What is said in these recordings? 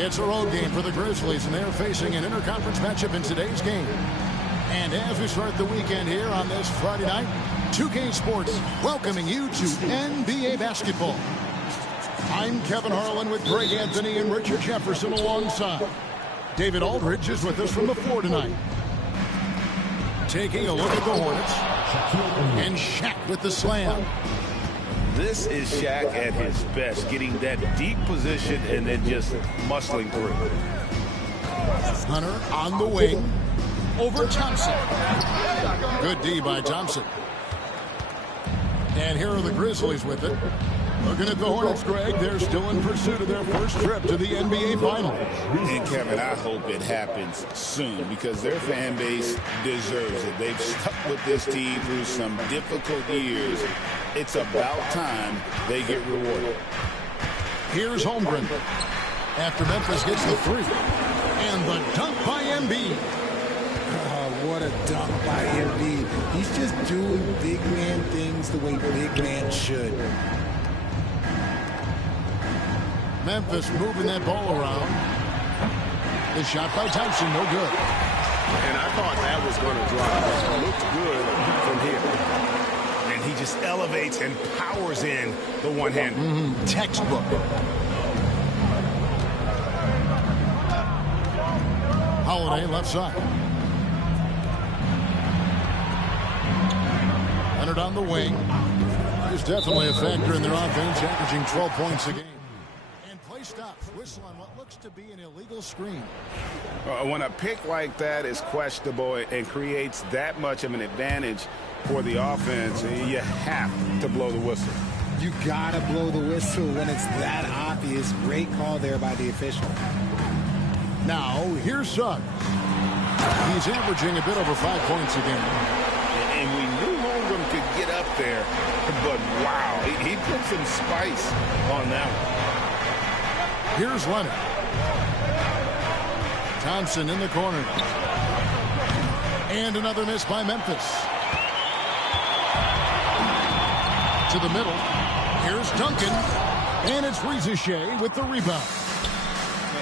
It's a road game for the Grizzlies, and they're facing an interconference matchup in today's game. And as we start the weekend here on this Friday night, 2K Sports welcoming you to NBA basketball. I'm Kevin Harlan with Greg Anthony and Richard Jefferson alongside. David Aldridge is with us from the floor tonight. Taking a look at the Hornets. And Shaq with the slam. This is Shaq at his best, getting that deep position and then just muscling through. Hunter on the wing. Over Thompson. Good D by Thompson. And here are the Grizzlies with it. Looking at the Hornets, Greg, they're still in pursuit of their first trip to the NBA Finals. And, Kevin, I hope it happens soon because their fan base deserves it. They've stuck with this team through some difficult years. It's about time they get rewarded. Here's Holmgren. After Memphis gets the three. And the dunk by Embiid. What a dunk by Embiid. He's just doing big man things the way big man should. Memphis moving that ball around. The shot by Thompson, no good. And I thought that was going to drop. It looked good from here. And he just elevates and powers in the one-hander. Textbook. Holiday left side. Leonard on the wing. He's definitely a factor in their offense, averaging 12 points a game. And play stops. Whistle on what looks to be an illegal screen. When a pick like that is questionable and creates that much of an advantage for the offense, you have to blow the whistle. You gotta blow the whistle when it's that obvious. Great call there by the official. Now, here's Suggs. He's averaging a bit over 5 points a game. And we knew Holmgren could get up there, but wow, he put some spice on that one. Here's Leonard. Thompson in the corner. And another miss by Memphis. To the middle. Here's Duncan. And it's Reza Shea with the rebound.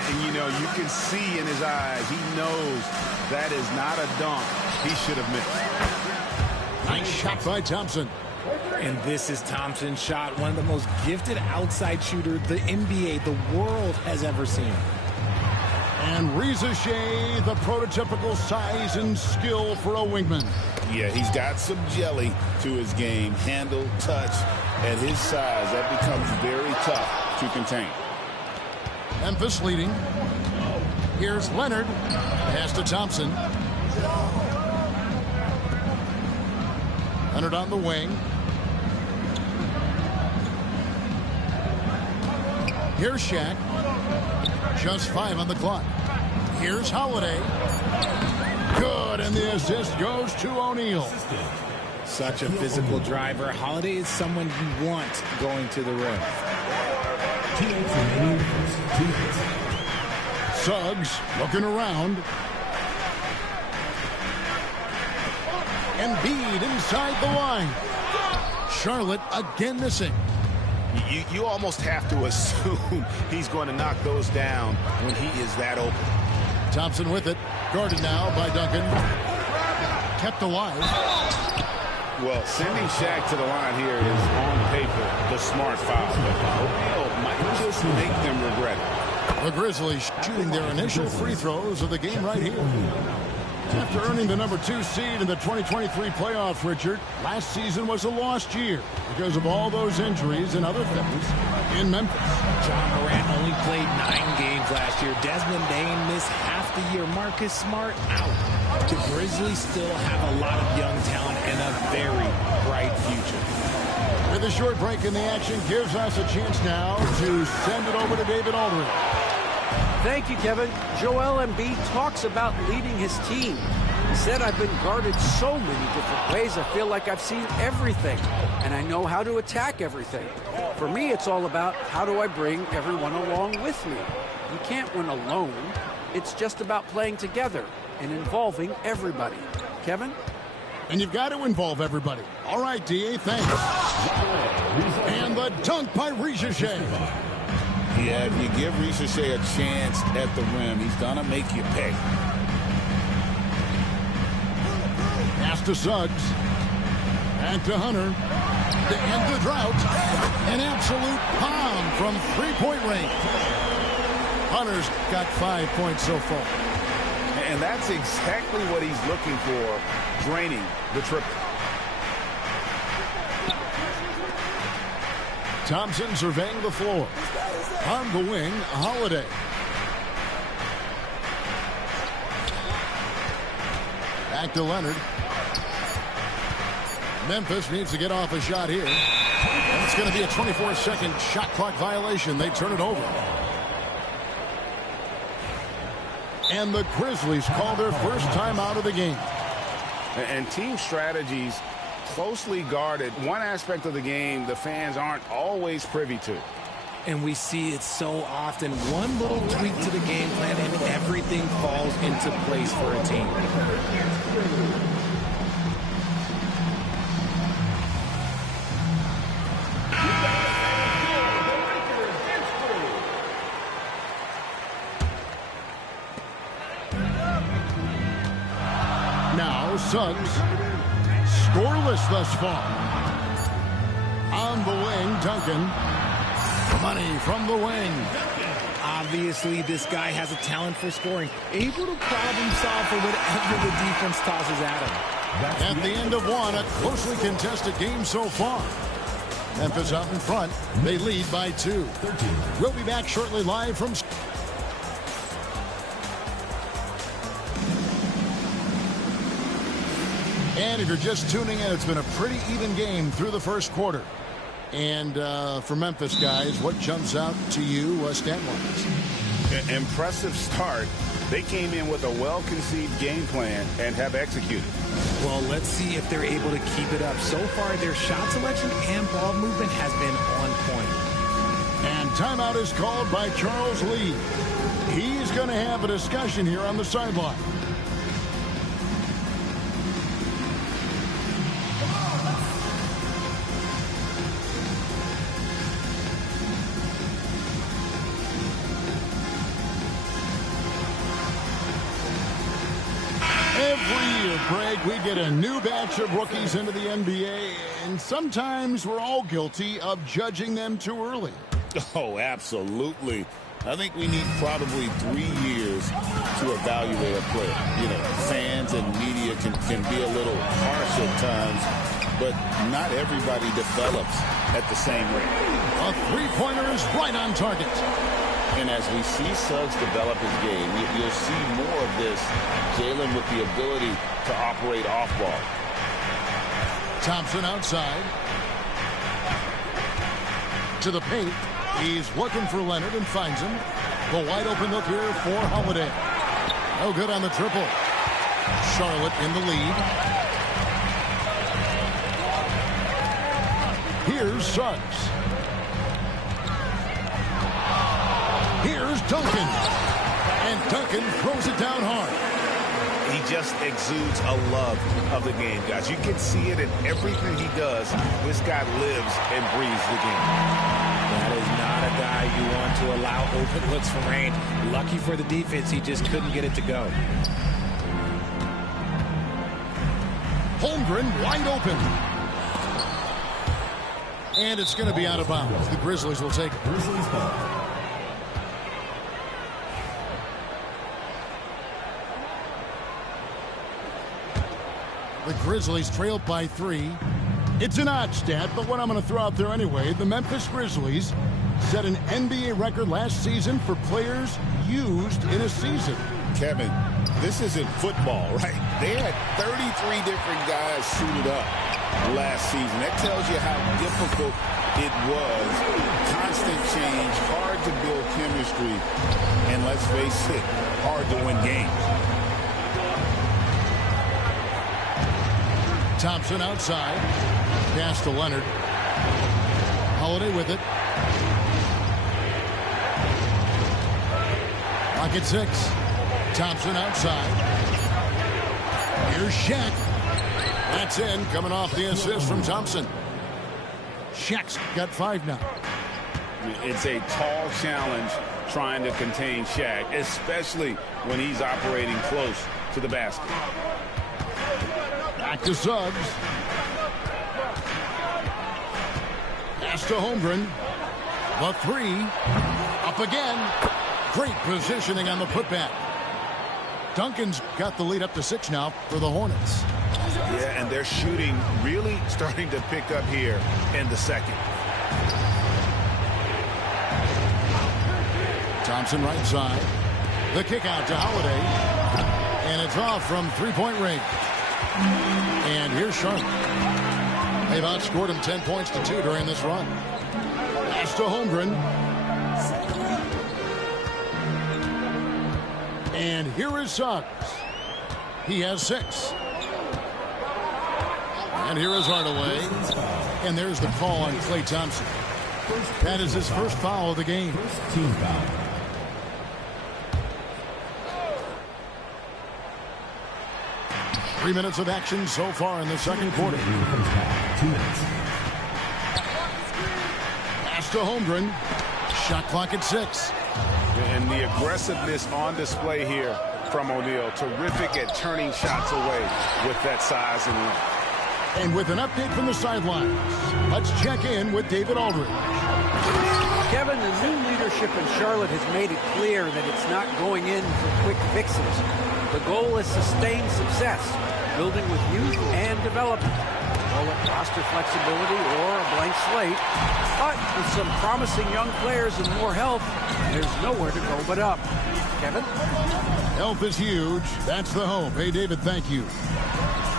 And, you know, you can see in his eyes, he knows That is not a dunk he should have missed. Nice shot by Thompson. And this is Thompson's shot, one of the most gifted outside shooters the NBA, the world has ever seen. And Reza Shea, the prototypical size and skill for a wingman. Yeah, he's got some jelly to his game. Handle, touch. At his size, that becomes very tough to contain. Memphis leading. Here's Leonard. Pass to Thompson. Leonard on the wing. Here's Shaq. Just 5 on the clock. Here's Holiday. Good, and the assist goes to O'Neal. Such a physical driver. Holiday is someone you want going to the rim. Suggs looking around. Embiid inside the line. Charlotte again missing. You almost have to assume he's going to knock those down when he is that open. Thompson with it. Guarded now by Duncan. Kept alive. Well, sending Shaq to the line here is on paper the smart foul. But O'Neal might just make them regret it. The Grizzlies shooting their initial free throws of the game right here. After earning the number 2 seed in the 2023 playoffs, Richard, last season was a lost year because of all those injuries and other things in Memphis. John Morant only played 9 games last year. Desmond Bane missed half the year. Marcus Smart out. The Grizzlies still have a lot of young talent and a very bright future. With a short break in the action gives us a chance now to send it over to David Aldridge. Thank you, Kevin. Joel Embiid talks about leading his team. He said, I've been guarded so many different ways. I feel like I've seen everything, and I know how to attack everything. For me, it's all about how do I bring everyone along with me. You can't win alone. It's just about playing together and involving everybody. Kevin? And you've got to involve everybody. All right, D.A., thanks. And the dunk by Reza Shea. Yeah, if you give Reza Shea a chance at the rim, he's going to make you pay. Pass to Suggs. Back to Hunter. To end the drought. An absolute bomb from three-point range. Hunter's got 5 points so far. And that's exactly what he's looking for, draining the triple. Thompson surveying the floor. On the wing, Holiday. Back to Leonard. Memphis needs to get off a shot here. And it's going to be a 24-second shot clock violation. They turn it over. And the Grizzlies call their first time out of the game. And team strategies closely guarded. One aspect of the game the fans aren't always privy to. And we see it so often. One little tweak to the game plan and everything falls into place for a team. Now Suggs, scoreless thus far. On the wing, Duncan. Money from the wing. Obviously, this guy has a talent for scoring. Able to problem solve for whatever the defense tosses at him. At the end of one, a closely contested game so far. Memphis out in front. They lead by 2. We'll be back shortly live from... And if you're just tuning in, it's been a pretty even game through the first quarter. And for Memphis, guys, what jumps out to you stat-wise? Impressive start. They came in with a well-conceived game plan and have executed. Well, let's see if they're able to keep it up. So far, their shot selection and ball movement has been on point. And timeout is called by Charles Lee. He's going to have a discussion here on the sideline. year, Greg, we get a new batch of rookies into the NBA, and sometimes we're all guilty of judging them too early. Oh, absolutely. I think we need probably 3 years to evaluate a player. You know, fans and media can be a little harsh at times, but not everybody develops at the same rate. A three-pointer is right on target. And as we see Suggs develop his game, you'll see more of this. Jalen with the ability to operate off ball. Thompson outside. To the paint. He's looking for Leonard and finds him. The wide open look here for Holiday. No good on the triple. Charlotte in the lead. Here's Suggs. Here's Duncan. And Duncan throws it down hard. He just exudes a love of the game, guys. You can see it in everything he does. This guy lives and breathes the game. That is not a guy you want to allow open looks from range. Lucky for the defense, he just couldn't get it to go. Holmgren wide open. And it's going to be out of bounds. The Grizzlies will take it. Grizzlies ball. The Grizzlies trailed by 3. It's an odd stat, but what I'm going to throw out there anyway, the Memphis Grizzlies set an NBA record last season for players used in a season. Kevin, this isn't football, right? They had 33 different guys suited up last season. That tells you how difficult it was. Constant change, hard to build chemistry, and let's face it, hard to win games. Thompson outside. Pass to Leonard. Holiday with it. Pocket 6. Thompson outside. Here's Shaq. That's in, coming off the assist from Thompson. Shaq's got 5 now. It's a tall challenge trying to contain Shaq, especially when he's operating close to the basket. Back to Suggs. Pass to Holmgren. The 3. Up again. Great positioning on the putback. Duncan's got the lead up to 6 now for the Hornets. Yeah, and their shooting really starting to pick up here in the second. Thompson right side. The kick out to Holiday. And it's off from three-point range. And here's Charlotte. They've outscored him 10 points to 2 during this run. Pass to Holmgren. And here is Suggs. He has 6. And here is Hardaway. And there's the call on Klay Thompson. That is his first foul of the game. First team foul. Three minutes of action so far in the second quarter. 2 minutes. Pass to Holmgren. Shot clock at 6. And the aggressiveness on display here from O'Neal. Terrific at turning shots away with that size and length. And with an update from the sidelines, let's check in with David Aldridge. Kevin, the new leadership in Charlotte has made it clear that it's not going in for quick fixes. The goal is sustained success, building with youth and development. Call it roster flexibility or a blank slate. But with some promising young players and more health, there's nowhere to go but up. Kevin? Health is huge. That's the hope. Hey, David, thank you.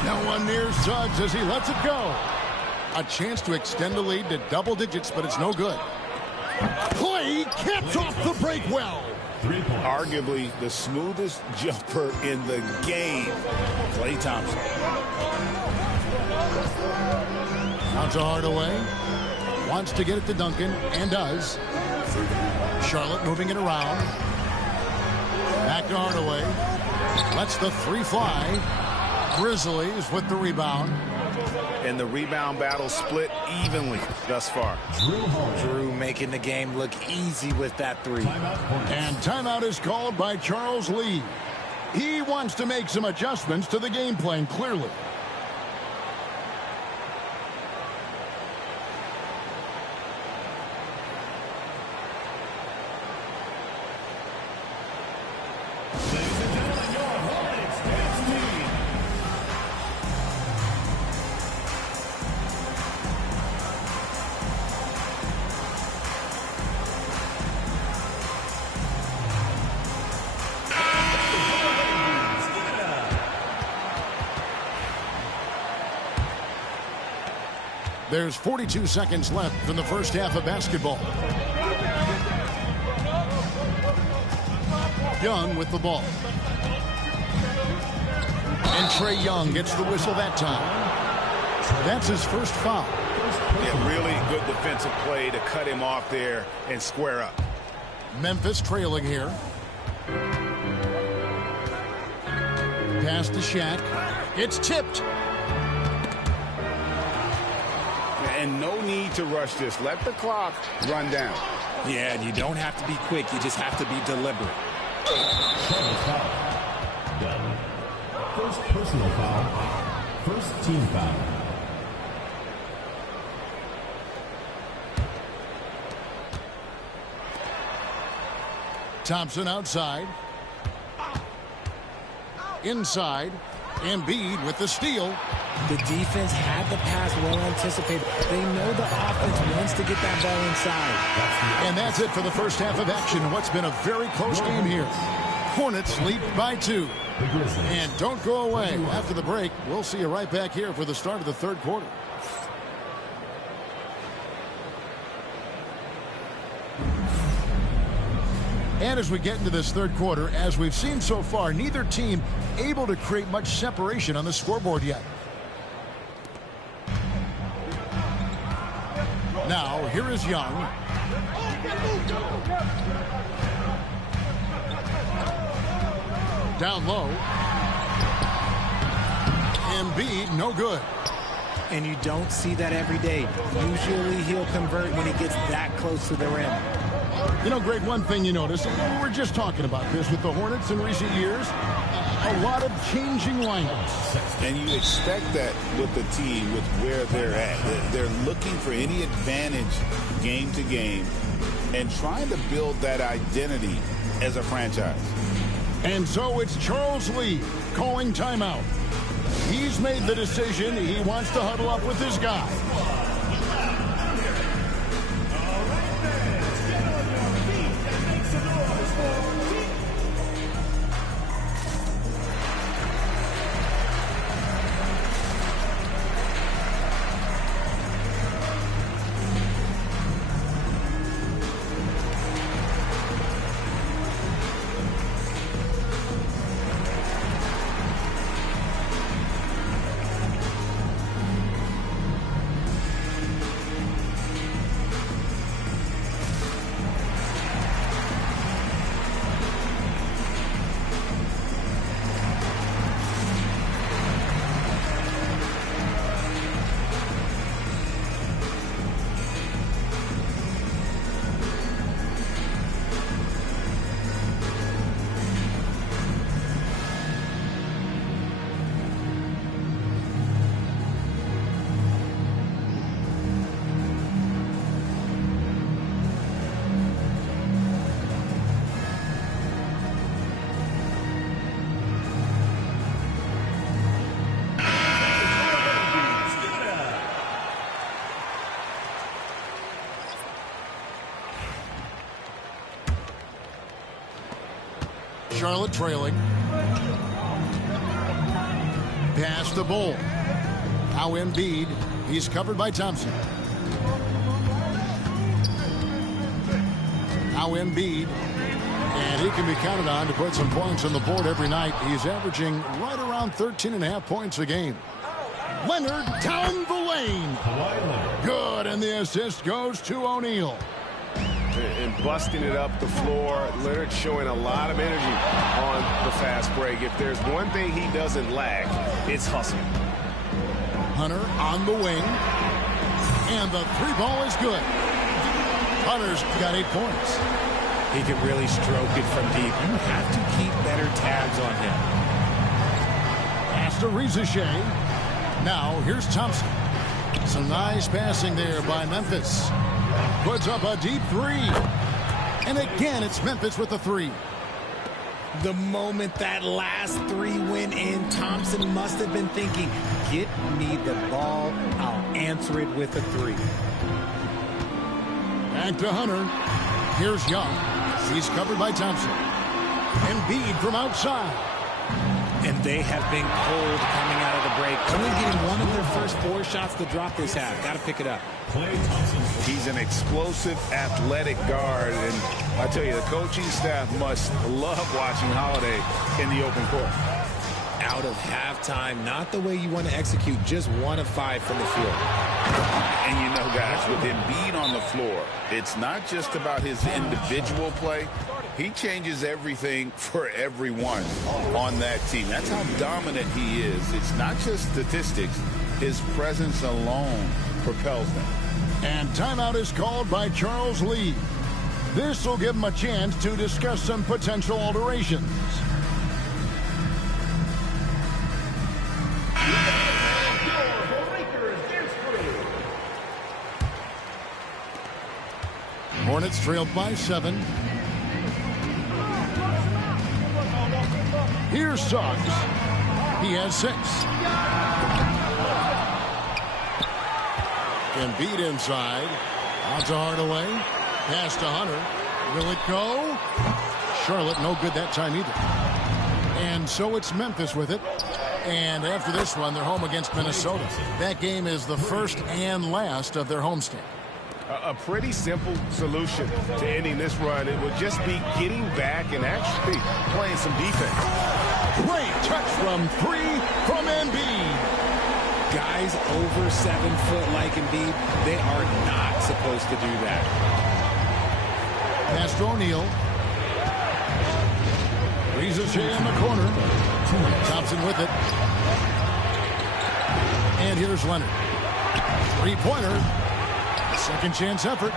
No one near Suggs as he lets it go. A chance to extend the lead to double digits, but it's no good. Klay caps off the break well. Arguably the smoothest jumper in the game. Klay Thompson. Out to Hardaway. Wants to get it to Duncan, and does. Charlotte moving it around. Back to Hardaway. Lets the 3 fly. Grizzlies with the rebound. And the rebound battle split evenly thus far. Drew making the game look easy with that 3. And timeout is called by Charles Lee. He wants to make some adjustments to the game plan, clearly. There's 42 seconds left in the first half of basketball. Young with the ball. And Trae Young gets the whistle that time. That's his first foul. Yeah, really good defensive play to cut him off there and square up. Memphis trailing here. Pass to Shaq. It's tipped. And no need to rush this. Let the clock run down. Yeah, and you don't have to be quick. You just have to be deliberate. First personal foul. First team foul. Thompson outside. Inside. Embiid with the steal. The defense had the pass well anticipated. They know the offense wants to get that ball inside. And that's it for the first half of action. What's been a very close game here. Hornets lead by 2. And don't go away. After the break, we'll see you right back here for the start of the third quarter. And as we get into this third quarter, as we've seen so far, neither team able to create much separation on the scoreboard yet. Now, here is Young. Down low. Embiid, no good. And you don't see that every day. Usually he'll convert when he gets that close to the rim. You know, Greg, one thing you notice, we were just talking about this with the Hornets in recent years, a lot of changing lineups. And you expect that with the team, with where they're at. They're looking for any advantage game to game and trying to build that identity as a franchise. And so it's Charles Lee calling timeout. He's made the decision. He wants to huddle up with his guy. Charlotte trailing. Pass the Bull. Now Embiid. He's covered by Thompson. Now Embiid. And he can be counted on to put some points on the board every night. He's averaging right around 13.5 points a game. Leonard down the lane. Good, and the assist goes to O'Neal. And busting it up the floor. Leonard showing a lot of energy on the fast break. If there's one thing he doesn't lack, it's hustle. Hunter on the wing. And the three ball is good. Hunter's got 8 points. He can really stroke it from deep. You have to keep better tabs on him. Pass to Rizachet. Now, here's Thompson. Some nice passing there by Memphis. Puts up a deep three. And again, it's Memphis with the three. The moment that last three went in, Thompson must have been thinking, get me the ball, I'll answer it with a three. Back to Hunter. Here's Young. He's covered by Thompson. Embiid from outside. And they have been cold coming out of the break. Only getting one of their first 4 shots to drop this half. Got to pick it up. He's an explosive, athletic guard. And I tell you, the coaching staff must love watching Holiday in the open court. Out of halftime, not the way you want to execute, just 1 of 5 from the field. And you know, guys, with Embiid on the floor, it's not just about his individual play. He changes everything for everyone on that team. That's how dominant he is. It's not just statistics. His presence alone propels them. And timeout is called by Charles Lee. This will give him a chance to discuss some potential alterations. Hornets trailed by 7. Here's Suggs. He has 6. Embiid inside. Out to Hardaway. Pass to Hunter. Will it go? Charlotte no good that time either. And so it's Memphis with it. And after this one, they're home against Minnesota. That game is the first and last of their homestand. A pretty simple solution to ending this run. It would just be getting back and actually playing some defense. Great touch from 3 from Embiid. Guys over 7 foot like Embiid, they are not supposed to do that. Pass to O'Neal. Rizachet in the corner. Thompson with it. And here's Leonard. 3-pointer. Second chance effort.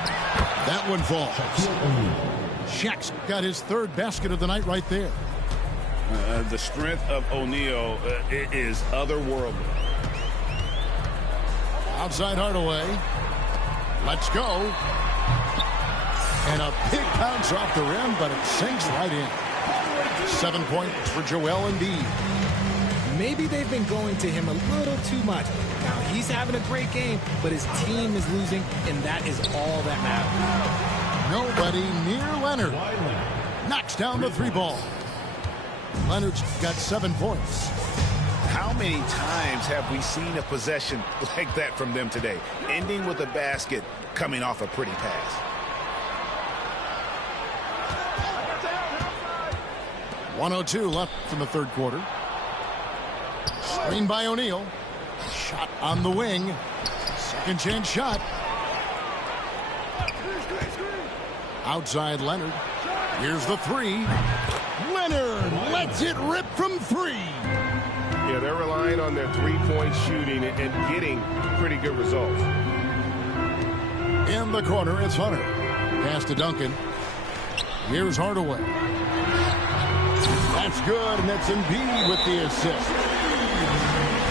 That one falls. Shaq's got his 3rd basket of the night right there. The strength of O'Neal is otherworldly. Outside Hardaway. Let's go. And a big bounce off the rim, but it sinks right in. 7 points for Joel Embiid. Maybe they've been going to him a little too much. Now, he's having a great game, but his team is losing, and that is all that matters. Nobody near Leonard. Knocks down the 3 ball. Leonard's got 7 points. How many times have we seen a possession like that from them today? Ending with a basket, coming off a pretty pass. .102 left in the 3rd quarter. Screen by O'Neal. Shot on the wing. Second chance shot. Outside Leonard. Here's the 3. Leonard lets it rip from 3. Yeah, they're relying on their 3-point shooting and getting pretty good results. In the corner, it's Hunter. Pass to Duncan. Here's Hardaway. That's good, and that's Embiid with the assist.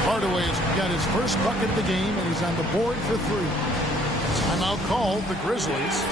Hardaway has got his first bucket of the game, and he's on the board for 3. Timeout called, the Grizzlies.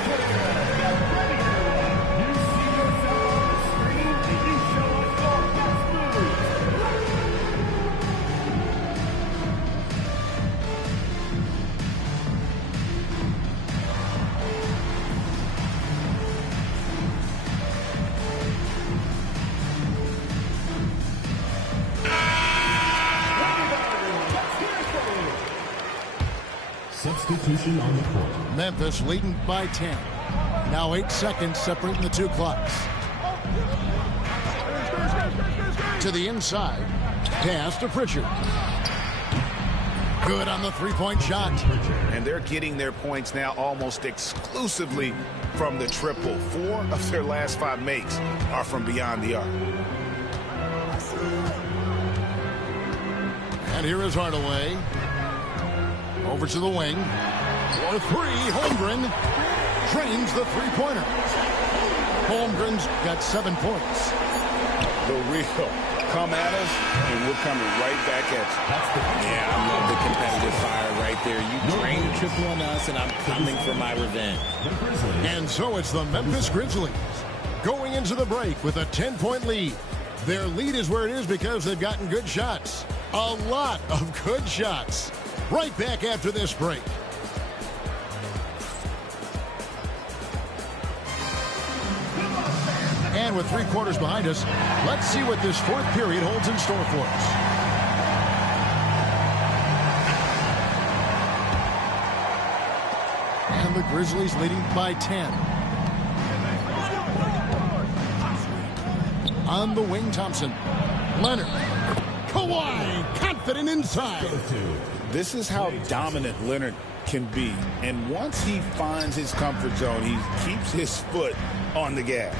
Substitution on the court. Memphis leading by 10. Now 8 seconds separating the 2 clocks. To the inside. Pass to Pritchard. Good on the 3-point shot. And they're getting their points now almost exclusively from the triple. 4 of their last 5 makes are from beyond the arc. And here is Hardaway. Over to the wing. For 3, Holmgren drains the 3-pointer. Holmgren's got 7 points. The real come at us, and we're coming right back at you. Yeah, I love the competitive fire right there. You drained a triple on us, and I'm coming for my revenge. And so it's the Memphis Grizzlies going into the break with a 10-point lead. Their lead is where it is because they've gotten good shots. A lot of good shots. Right back after this break. And with 3 quarters behind us, let's see what this 4th period holds in store for us. And the Grizzlies leading by 10. On the wing, Thompson. Leonard. Kawhi, confident inside. This is how dominant Leonard can be. And once he finds his comfort zone, he keeps his foot on the gas.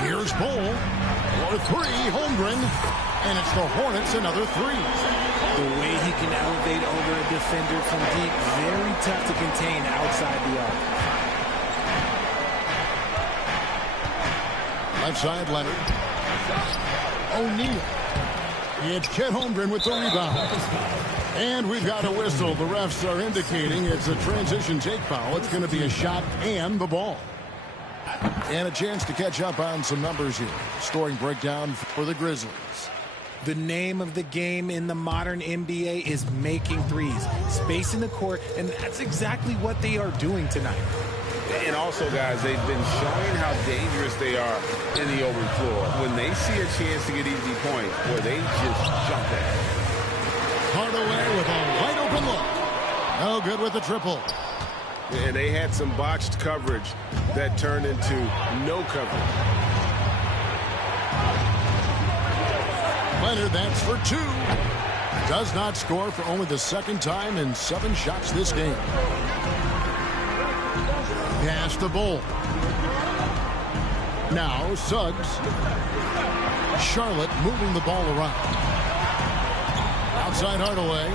Here's Bol for 3, Holmgren, and it's the Hornets another 3. The way he can elevate over a defender from deep, very tough to contain outside the arc. Left side, Leonard. O'Neal. It's Chet Holmgren with the rebound. And we've got a whistle. The refs are indicating it's a transition take foul. It's going to be a shot and the ball. And a chance to catch up on some numbers here. Scoring breakdown for the Grizzlies. The name of the game in the modern NBA is making threes. Spacing the court, and that's exactly what they are doing tonight. And also, guys, they've been showing how dangerous they are in the open floor. When they see a chance to get easy points, boy, they just jump at it. Hardaway with a wide open look. No good with the triple. And they had some botched coverage that turned into no coverage. Leonard, that's for 2. Does not score for only the 2nd time in 7 shots this game. Pass to Bol. Now Suggs. Charlotte moving the ball around. Outside Hardaway.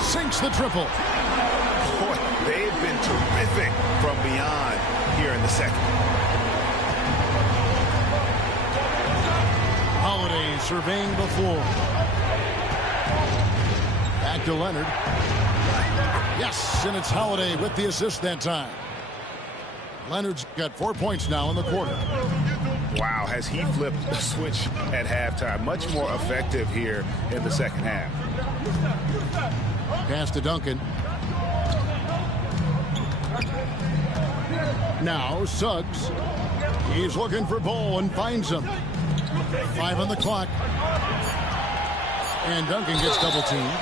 Sinks the triple. Boy, they've been terrific from beyond here in the second. Holiday surveying the floor. Back to Leonard. Yes, and it's Holiday with the assist that time. Leonard's got 4 points now in the quarter. Wow, has he flipped the switch at halftime. Much more effective here in the second half. Pass to Duncan. Now Suggs. He's looking for Bol and finds him. 5 on the clock. And Duncan gets double teamed.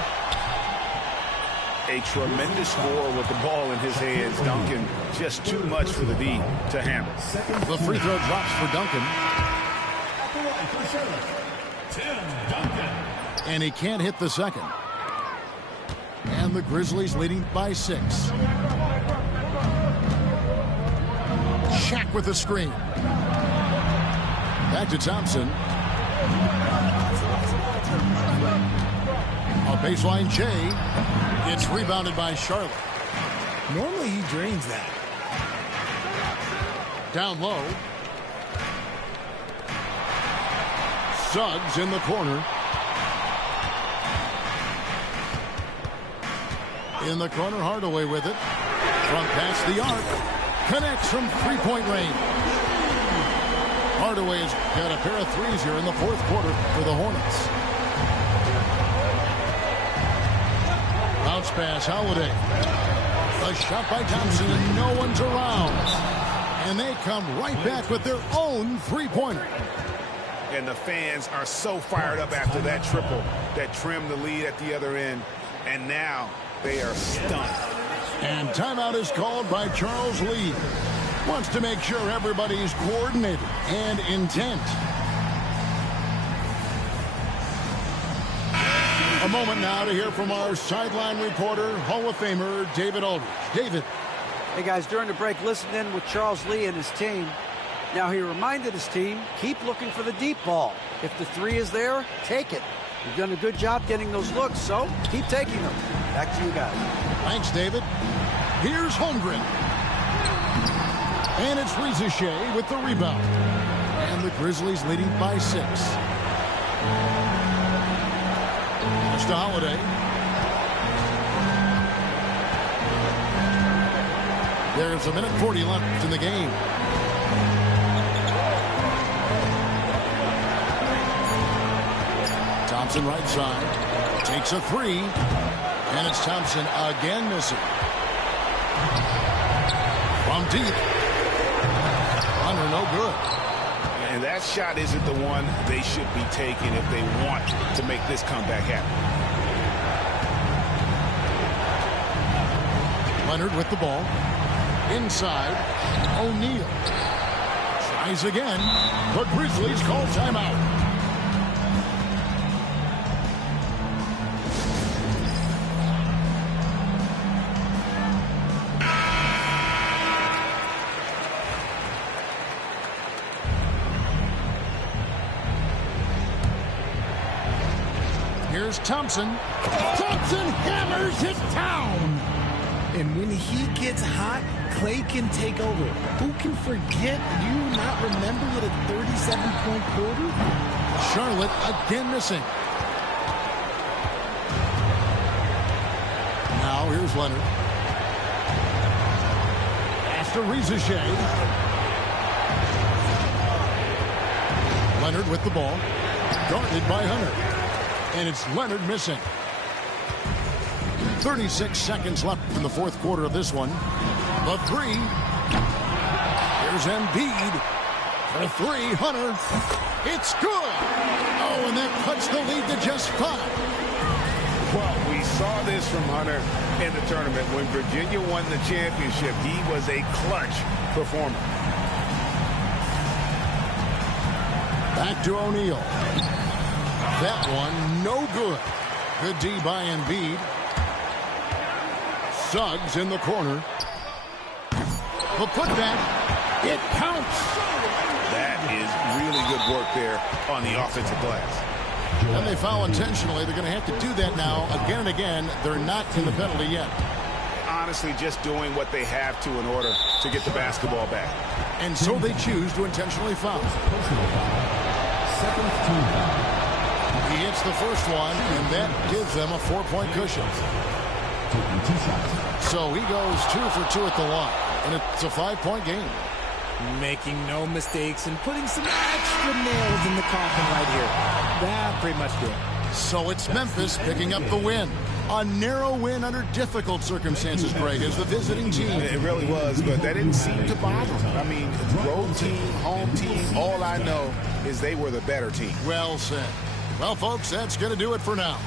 A tremendous score with the ball in his hands. Duncan just too much for the D to handle. The free throw drops for Duncan. And he can't hit the second. And the Grizzlies leading by 6. Shaq with the screen. Back to Thompson. A baseline Jay. It's rebounded by Charlotte. Normally he drains that. Down low. Suggs in the corner. In the corner, Hardaway with it. From past the arc. Connects from 3-point range. Hardaway's got a pair of threes here in the 4th quarter for the Hornets. Bounce pass, Holiday. A shot by Thompson, and no one's around. And they come right back with their own 3-pointer. And the fans are so fired up after that triple that trimmed the lead at the other end. And now they are stunned. And timeout is called by Charles Lee. Wants to make sure everybody's coordinated and intent. A moment now to hear from our sideline reporter, Hall of Famer David Aldridge. David. Hey, guys, during the break, listen in with Charles Lee and his team. Now, he reminded his team, keep looking for the deep ball. If the 3 is there, take it. You've done a good job getting those looks, so keep taking them. Back to you guys. Thanks, David. Here's Holmgren. And it's Rizachet with the rebound. And the Grizzlies leading by 6. Pass to Holiday. There's a minute 40 left in the game. Thompson right side. Takes a 3. And it's Thompson again missing. From deep. Under, no good. And that shot isn't the one they should be taking if they want to make this comeback happen. Leonard with the ball. Inside. O'Neal. Tries again. The Grizzlies call timeout. Here's Thompson. Thompson hammers it down. And when he gets hot, Klay can take over. Who can forget? You not remember what a 37-point quarter? Charlotte again missing. Now here's Leonard. After Rizachet. Leonard with the ball. Guarded by Hunter. And it's Leonard missing. 36 seconds left in the fourth quarter of this one. The 3. Here's Embiid. For 3, Hunter. It's good. Oh, and that cuts the lead to just 5. Well, we saw this from Hunter in the tournament. When Virginia won the championship, he was a clutch performer. Back to O'Neal. That one, no good. Good D by Embiid. Suggs in the corner. The putback. It counts. That is really good work there on the offensive glass. And they foul intentionally. They're going to have to do that now again and again. They're not in the penalty yet. Honestly, just doing what they have to in order to get the basketball back. And so they choose to intentionally foul. He hits the first one, and that gives them a 4-point cushion. So he goes 2 for 2 at the line, and it's a 5-point game. Making no mistakes and putting some extra nails in the coffin right here. That pretty much did. So it's Memphis picking up the win. A narrow win under difficult circumstances, Greg, as the visiting team. It really was, but that didn't seem to bother them. I mean, road team, home team, all I know is they were the better team. Well said. Well, folks, that's going to do it for now.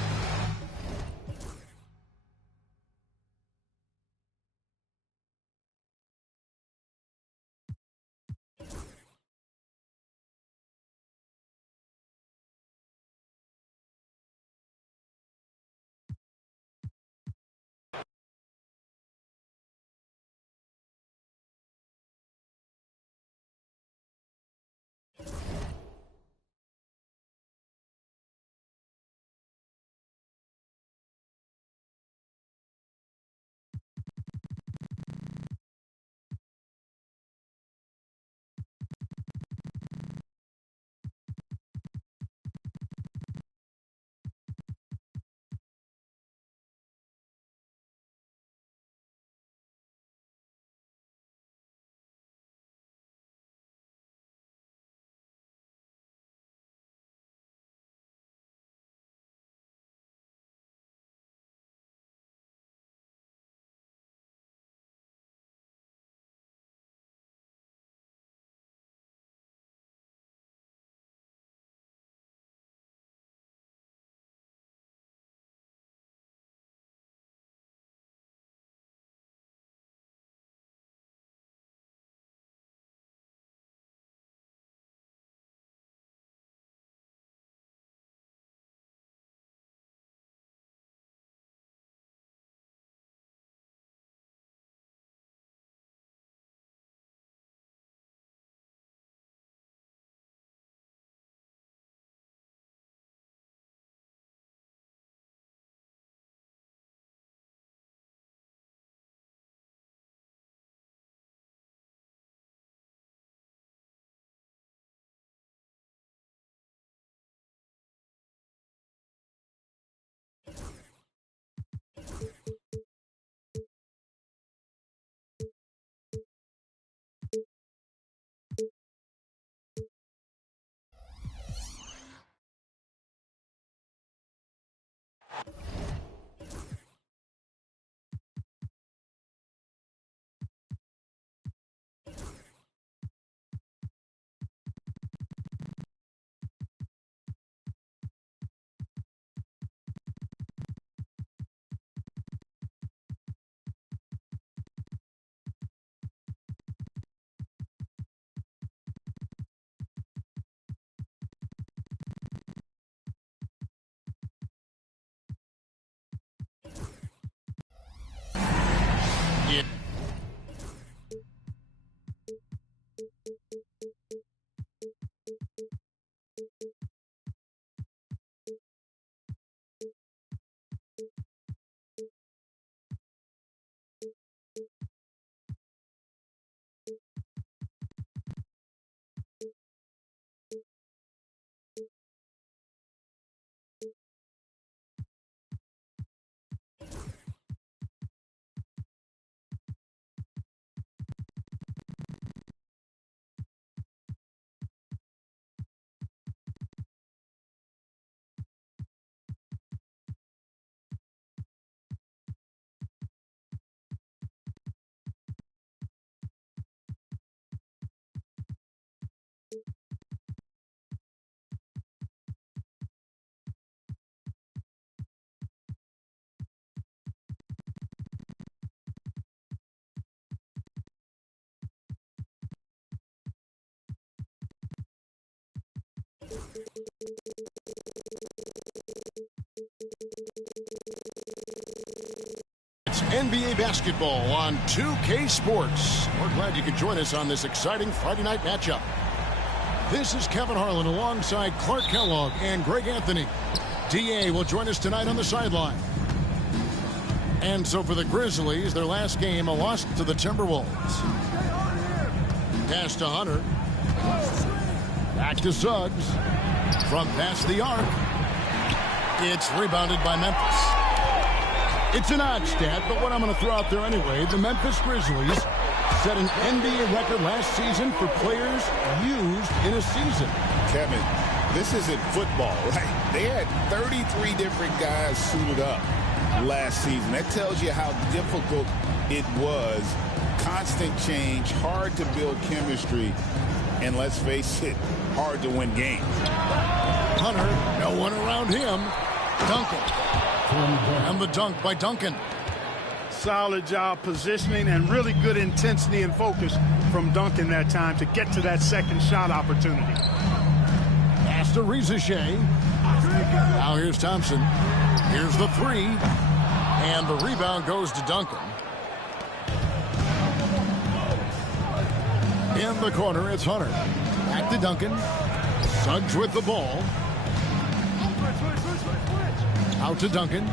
It's NBA basketball on 2K Sports. We're glad you could join us on this exciting Friday night matchup. This is Kevin Harlan alongside Clark Kellogg and Greg Anthony. DA will join us tonight on the sideline. And so for the Grizzlies, their last game, a loss to the Timberwolves. Pass to Hunter. Back to Suggs. From past the arc. It's rebounded by Memphis. It's an odd stat, but what I'm going to throw out there anyway, the Memphis Grizzlies set an NBA record last season for players used in a season. Kevin, this isn't football, right? They had 33 different guys suited up last season. That tells you how difficult it was. Constant change, hard to build chemistry, and let's face it, hard to win games. Hunter, no one around him. Duncan. And the dunk by Duncan. Solid job positioning and really good intensity and focus from Duncan that time to get to that second shot opportunity. Pass to Reza Shea. Now here's Thompson. Here's the three. And the rebound goes to Duncan. In the corner, it's Hunter. Back to Duncan. Suggs with the ball. Out to Duncan.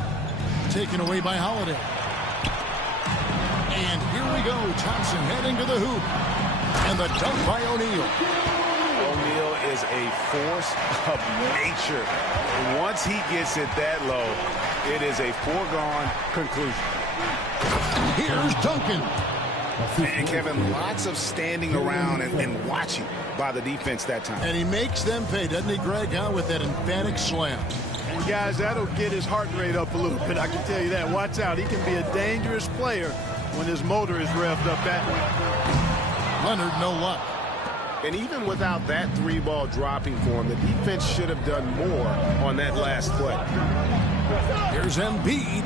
Taken away by Holiday. And here we go. Thompson heading to the hoop. And the dunk by O'Neal. O'Neal is a force of nature. And once he gets it that low, it is a foregone conclusion. Here's Duncan. And Kevin, lots of standing around and watching by the defense that time. And he makes them pay, doesn't he, Greg, with that emphatic slam. And guys, that'll get his heart rate up a little bit. I can tell you that. Watch out. He can be a dangerous player when his motor is revved up that way. Leonard, no luck. And even without that three ball dropping for him, the defense should have done more on that last play. Here's Embiid.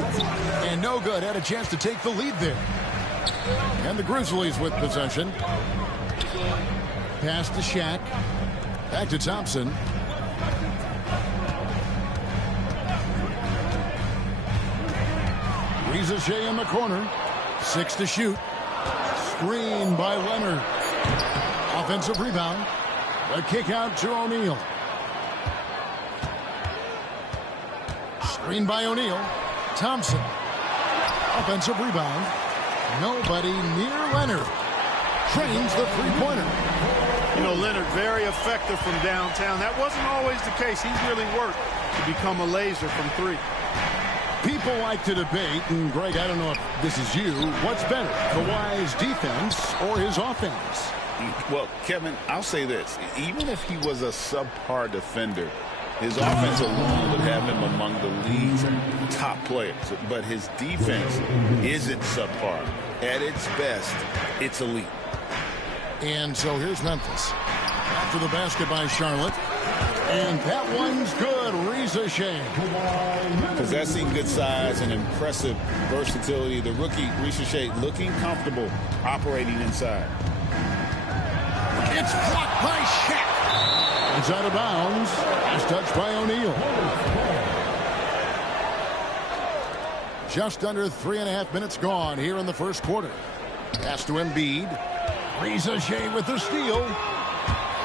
And no good. Had a chance to take the lead there. And the Grizzlies with possession. Pass to Shaq. Back to Thompson. Reza Shea in the corner. 6 to shoot. Screen by Leonard. Offensive rebound. A kick out to O'Neal. Screen by O'Neal. Thompson. Offensive rebound. Nobody near Leonard. Trains the three-pointer. You know, Leonard very effective from downtown. That wasn't always the case. He's really worked to become a laser from three. People like to debate, and Greg, I don't know if this is you, what's better, Kawhi's defense or his offense? Well, Kevin, I'll say this. Even if he was a subpar defender, his offense alone would have him among the league's top players. But his defense isn't subpar. At its best, it's elite. And so here's Memphis. After the basket by Charlotte. And that one's good. Reza Shea. Possessing good size and impressive versatility. The rookie, Reza Shea, looking comfortable operating inside. It's blocked by Shaq. It's out of bounds. It's touched by O'Neal. Just under 3.5 minutes gone here in the first quarter. Pass to Embiid. Reza Shea with the steal.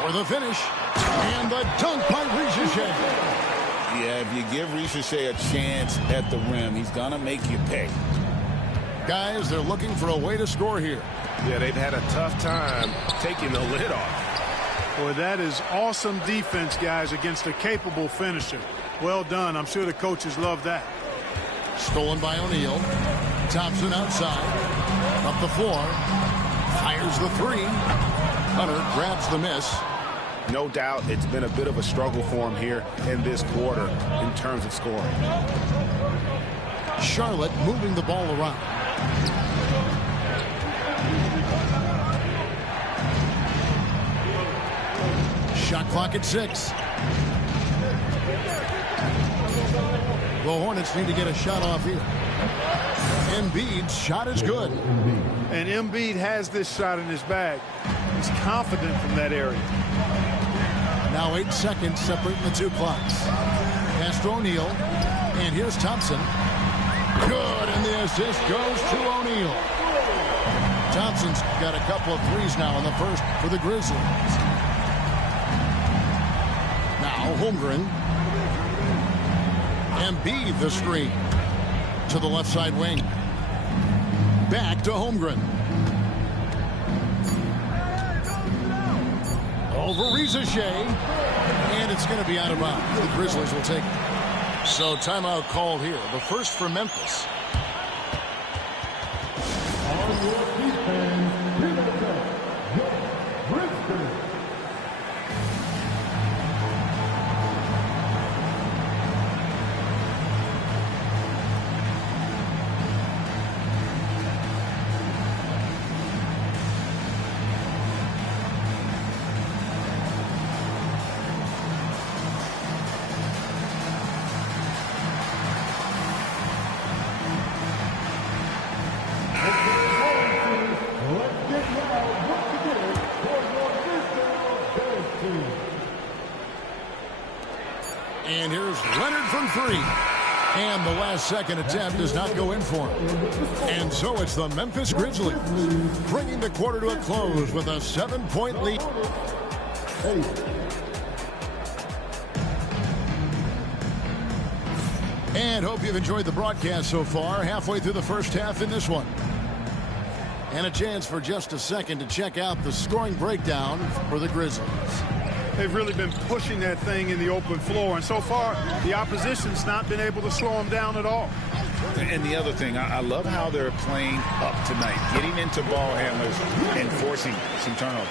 For the finish. And the dunk by Reza Shea. Yeah, if you give Reza Shea a chance at the rim, he's going to make you pay. Guys, they're looking for a way to score here. Yeah, they've had a tough time taking the lid off. Boy, that is awesome defense, guys, against a capable finisher. Well done. I'm sure the coaches love that. Stolen by O'Neal. Thompson outside. Up the floor. Fires the three. Hunter grabs the miss. No doubt it's been a bit of a struggle for him here in this quarter in terms of scoring. Charlotte moving the ball around. Shot clock at 6. The Hornets need to get a shot off here. Embiid's shot is good. And Embiid has this shot in his bag. He's confident from that area. Now 8 seconds separating the two clocks. Pass to O'Neal. And here's Thompson. Good, and the assist goes to O'Neal. Thompson's got a couple of threes now in the first for the Grizzlies. Now Holmgren. Embiid the screen to the left side wing. Back to Holmgren. Over Reza Shea. And it's going to be out of bounds. The Grizzlies will take it. So timeout called here. The first for Memphis. On your defense, here they go. Grizzlies. And here's Leonard from three. And the last second attempt does not go in for him. And so it's the Memphis Grizzlies bringing the quarter to a close with a 7-point lead. And hope you've enjoyed the broadcast so far. Halfway through the first half in this one. And a chance for just a second to check out the scoring breakdown for the Grizzlies. They've really been pushing that thing in the open floor, and so far the opposition's not been able to slow them down at all. And the other thing, I love how they're playing up tonight, getting into ball handlers and forcing some turnovers.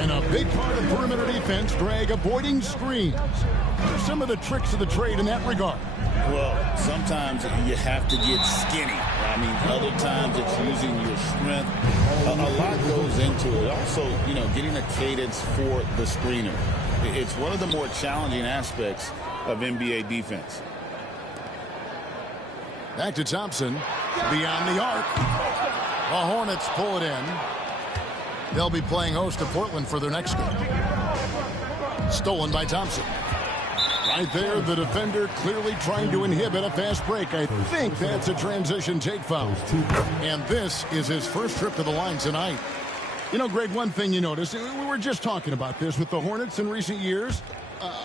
And a big part of perimeter defense, Greg, avoiding screens. There's some of the tricks of the trade in that regard. Well, sometimes you have to get skinny. I mean, other times it's using your strength. A lot goes into it. Also, you know, getting a cadence for the screener. It's one of the more challenging aspects of NBA defense. Back to Thompson. Beyond the arc. The Hornets pull it in. They'll be playing host to Portland for their next game. Stolen by Thompson. Right there, the defender clearly trying to inhibit a fast break. I think that's a transition take foul. And this is his first trip to the line tonight. You know, Greg, one thing you notice, we were just talking about this with the Hornets in recent years,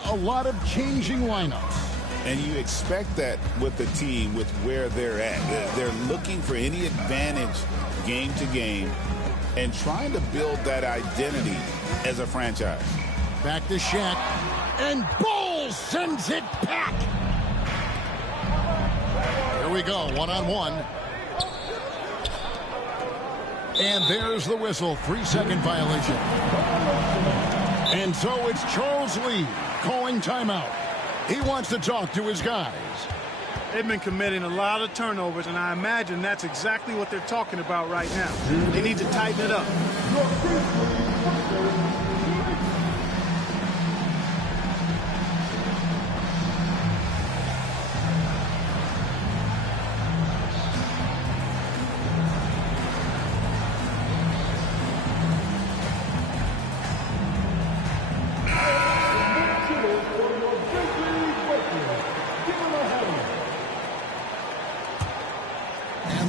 a lot of changing lineups. And you expect that with the team, with where they're at. They're looking for any advantage game to game and trying to build that identity as a franchise. Back to Shaq. And Ball sends it back. Here we go, one-on-one. And there's the whistle, 3-second violation. And so it's Charles Lee calling timeout. He wants to talk to his guys. They've been committing a lot of turnovers, and I imagine that's exactly what they're talking about right now. They need to tighten it up.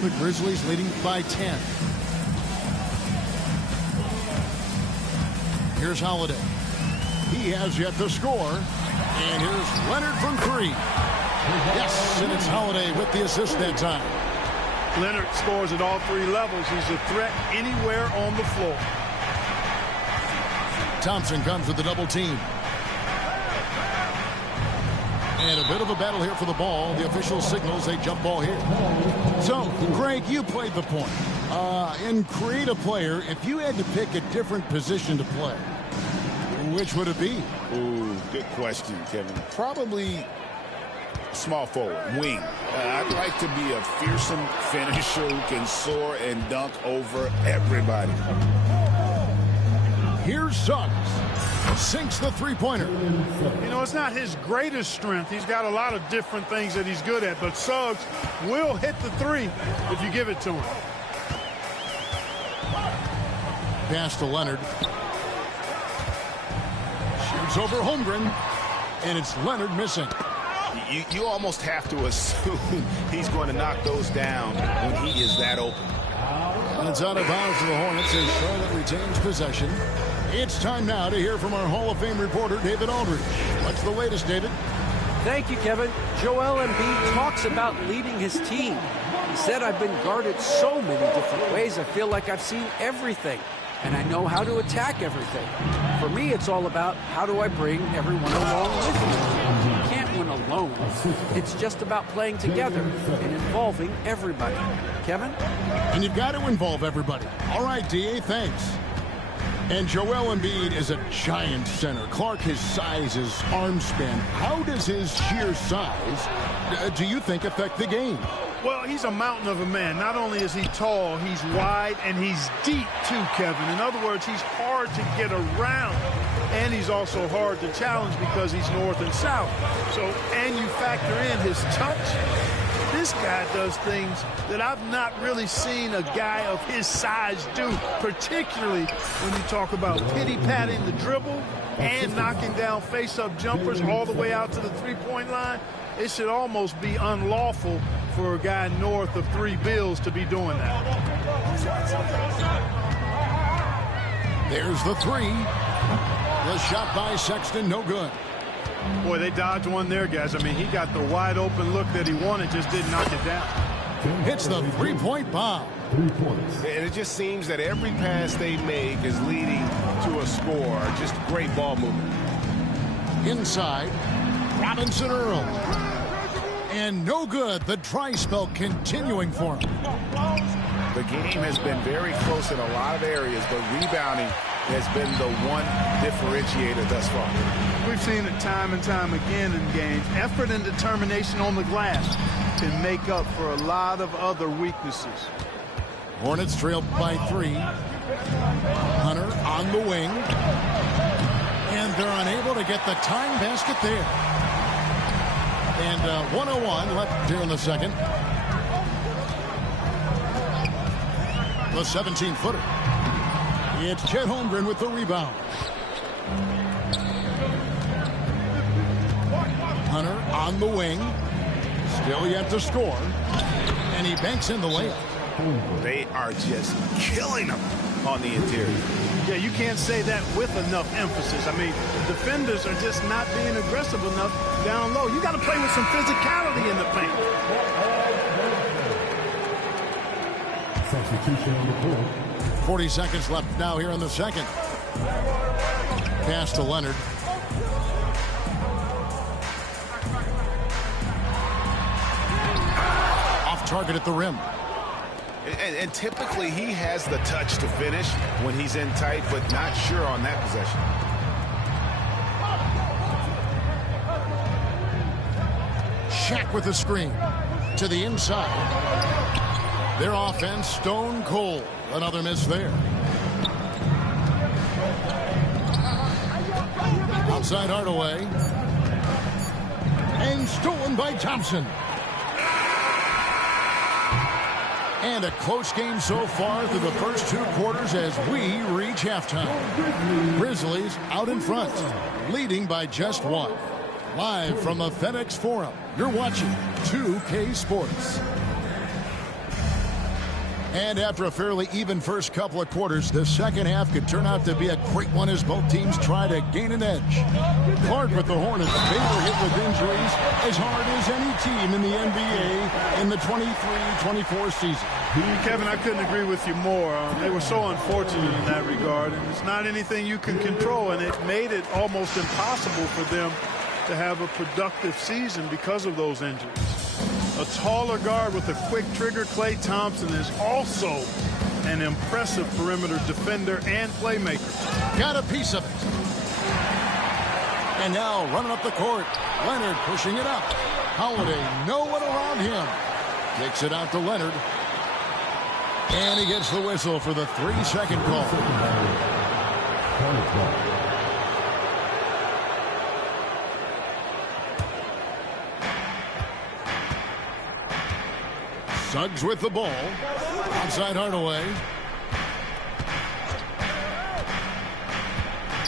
The Grizzlies leading by 10. Here's Holiday. He has yet to score. And here's Leonard from three. Yes, and it's Holiday with the assist that time. Leonard scores at all three levels. He's a threat anywhere on the floor. Thompson comes with the double team. And a bit of a battle here for the ball. The official signals a jump ball here. So, Greg, you played the point. In creative player, if you had to pick a different position to play, which would it be? Ooh, good question, Kevin. Probably small forward, wing. I'd like to be a fearsome finisher who can soar and dunk over everybody. Here's Suggs. Sinks the three-pointer. You know, it's not his greatest strength. He's got a lot of different things that he's good at, but Suggs will hit the three if you give it to him. Pass to Leonard. Leonard's over Holmgren, and it's Leonard missing. You almost have to assume he's going to knock those down when he is that open. And it's out of bounds for the Hornets as Charlotte retains possession. It's time now to hear from our Hall of Fame reporter, David Aldridge. What's the latest, David? Thank you, Kevin. Joel Embiid talks about leading his team. He said, I've been guarded so many different ways, I feel like I've seen everything, and I know how to attack everything. For me, it's all about how do I bring everyone along with me. You can't win alone. It's just about playing together and involving everybody. Kevin? And you've got to involve everybody. All right, D.A., thanks. And Joel Embiid is a giant center. Clark, his size, his arm span. How does his sheer size, do you think, affect the game? Well, he's a mountain of a man. Not only is he tall, he's wide, and he's deep, too, Kevin. In other words, he's hard to get around. And he's also hard to challenge because he's north and south. So, and you factor in his touch. This guy does things that I've not really seen a guy of his size do, particularly when you talk about pity-patting the dribble and knocking down face-up jumpers all the way out to the three-point line. It should almost be unlawful for a guy north of 3 bills to be doing that. There's the three. The shot by Sexton, no good. Boy, they dodged one there, guys. I mean, he got the wide open look that he wanted, just didn't knock it down. Hits the three-point bomb. 3 points. And it just seems that every pass they make is leading to a score. Just great ball movement. Inside, Robinson Earl. And no good. The dry spell continuing for him. The game has been very close in a lot of areas, but rebounding has been the one differentiator thus far. We've seen it time and time again in games. Effort and determination on the glass can make up for a lot of other weaknesses. Hornets trailed by 3. Hunter on the wing. And they're unable to get the tying basket there. And 101 left here in the second. The 17-footer. It's Chet Holmgren with the rebound. Hunter on the wing. Still yet to score. And he banks in the layup. They are just killing them on the interior. Yeah, you can't say that with enough emphasis. I mean, defenders are just not being aggressive enough down low. You got to play with some physicality in the paint. Substitution on the court. 40 seconds left now here in the second. Pass to Leonard. Off target at the rim. And typically he has the touch to finish when he's in tight, but not sure on that possession. Shaq with the screen to the inside. Their offense stone cold. Another miss there. Outside Hardaway. And stolen by Thompson. And a close game so far through the first 2 quarters as we reach halftime. Grizzlies out in front, leading by just 1. Live from the FedEx Forum, you're watching 2K Sports. And after a fairly even first couple of quarters, the second half could turn out to be a great one as both teams try to gain an edge. Clark with the Hornets, they were hit with injuries as hard as any team in the NBA in the 23-24 season. Kevin, I couldn't agree with you more. They were so unfortunate in that regard, and it's not anything you can control, and it made it almost impossible for them to have a productive season because of those injuries. A taller guard with a quick trigger, Klay Thompson, is also an impressive perimeter defender and playmaker. Got a piece of it. And now running up the court, Leonard pushing it up. Holiday, no one around him. Kicks it out to Leonard. And he gets the whistle for the 3-second call. Suggs with the ball. Outside Hardaway.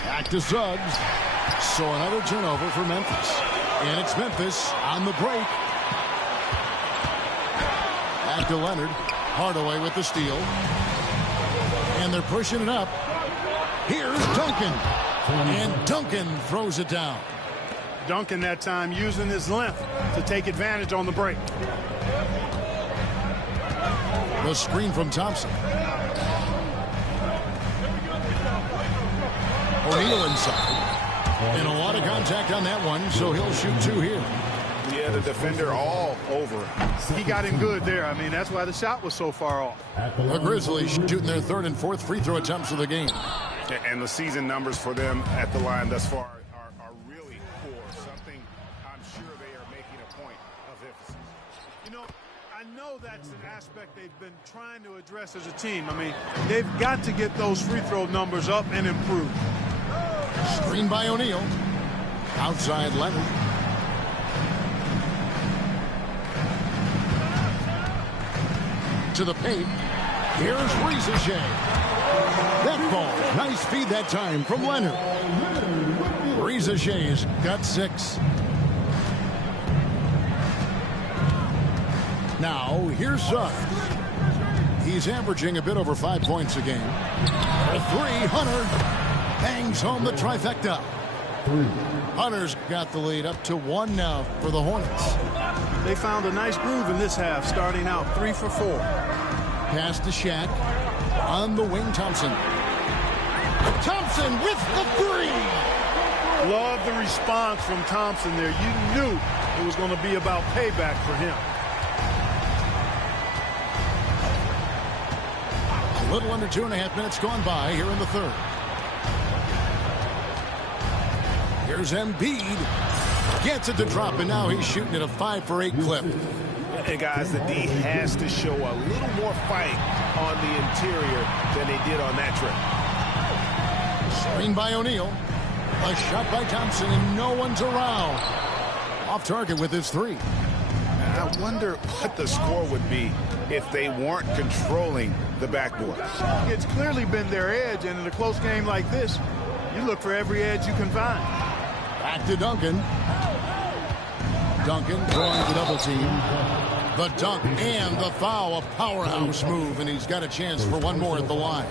Back to Suggs. So another turnover for Memphis. And it's Memphis on the break. Back to Leonard. Hardaway with the steal. And they're pushing it up. Here's Duncan. And Duncan throws it down. Duncan that time using his length to take advantage on the break. The screen from Thompson. O'Neal inside. And a lot of contact on that one, so he'll shoot 2 here. Yeah, the defender all over. He got him good there. I mean, that's why the shot was so far off. The Grizzlies shooting their 3rd and 4th free throw attempts of the game. And the season numbers for them at the line thus far are really poor. Something I'm sure they are making a point of emphasis. You know, I know that's an aspect they've been trying to address as a team. I mean, they've got to get those free throw numbers up and improve. Screen by O'Neal. Outside Leonard. To the paint. Here's Reza Shea. That ball. Nice feed that time from Leonard. Reza Shea's got 6. Now, here's Suggs. He's averaging a bit over 5 points a game. A 3, Hunter. Bangs home the trifecta. Hunter's got the lead up to 1 now for the Hornets. They found a nice groove in this half, starting out 3 for 4. Pass to Shaq. On the wing, Thompson. Thompson with the 3. Love the response from Thompson there. You knew it was going to be about payback for him. A little under 2.5 minutes gone by here in the 3rd. Here's Embiid. Gets it to drop, and now he's shooting at a 5 for 8 clip. And guys, the D has to show a little more fight on the interior than they did on that trip. Screen by O'Neal. A shot by Thompson, and no one's around. Off target with his 3. I wonder what the score would be if they weren't controlling the backboard. It's clearly been their edge, and in a close game like this, you look for every edge you can find. Back to Duncan. Duncan drawing the double team. The dunk and the foul, a powerhouse move, and he's got a chance for 1 more at the line.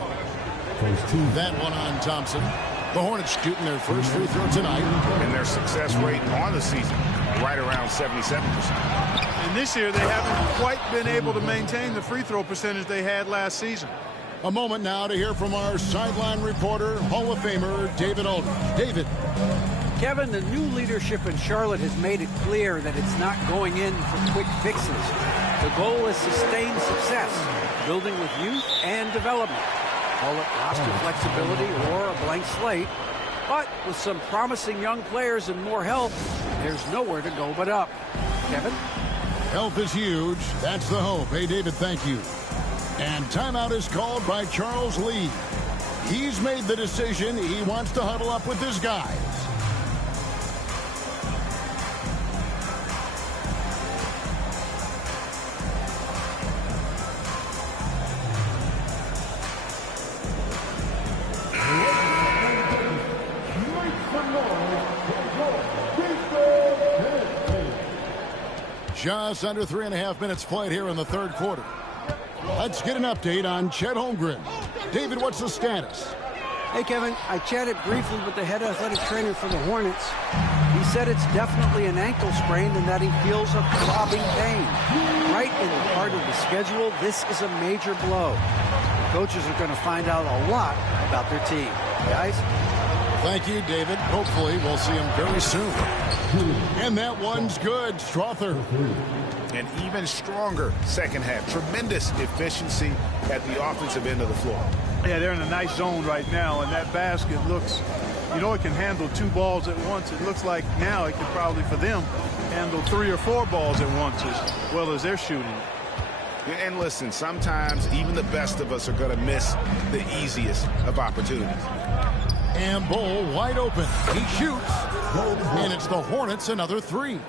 That one on Thompson. The Hornets shooting their first free throw tonight. And their success rate on the season, right around 77%. And this year, they haven't quite been able to maintain the free throw percentage they had last season. A moment now to hear from our sideline reporter, Hall of Famer David Aldridge. David. Kevin, the new leadership in Charlotte has made it clear that it's not going in for quick fixes. The goal is sustained success, building with youth and development. Call it roster flexibility or a blank slate. But with some promising young players and more help, there's nowhere to go but up. Kevin? Health is huge. That's the hope. Hey, David, thank you. And timeout is called by Charles Lee. He's made the decision. He wants to huddle up with his guys. Just under 3.5 minutes played here in the 3rd quarter. Let's get an update on Chet Holmgren. David, what's the status? Hey, Kevin, I chatted briefly with the head athletic trainer for the Hornets. He said it's definitely an ankle sprain and that he feels a throbbing pain. Right in the heart of the schedule, this is a major blow. The coaches are going to find out a lot about their team. Guys? Thank you, David. Hopefully, we'll see him very soon. And that one's good. Strother. An even stronger second half. Tremendous efficiency at the offensive end of the floor. Yeah, they're in a nice zone right now, and that basket looks, you know, it can handle 2 balls at once. It looks like now it could probably, for them, handle 3 or 4 balls at once as well as they're shooting. And listen, sometimes even the best of us are going to miss the easiest of opportunities. And Bull wide open. He shoots. And it's the Hornets another 3.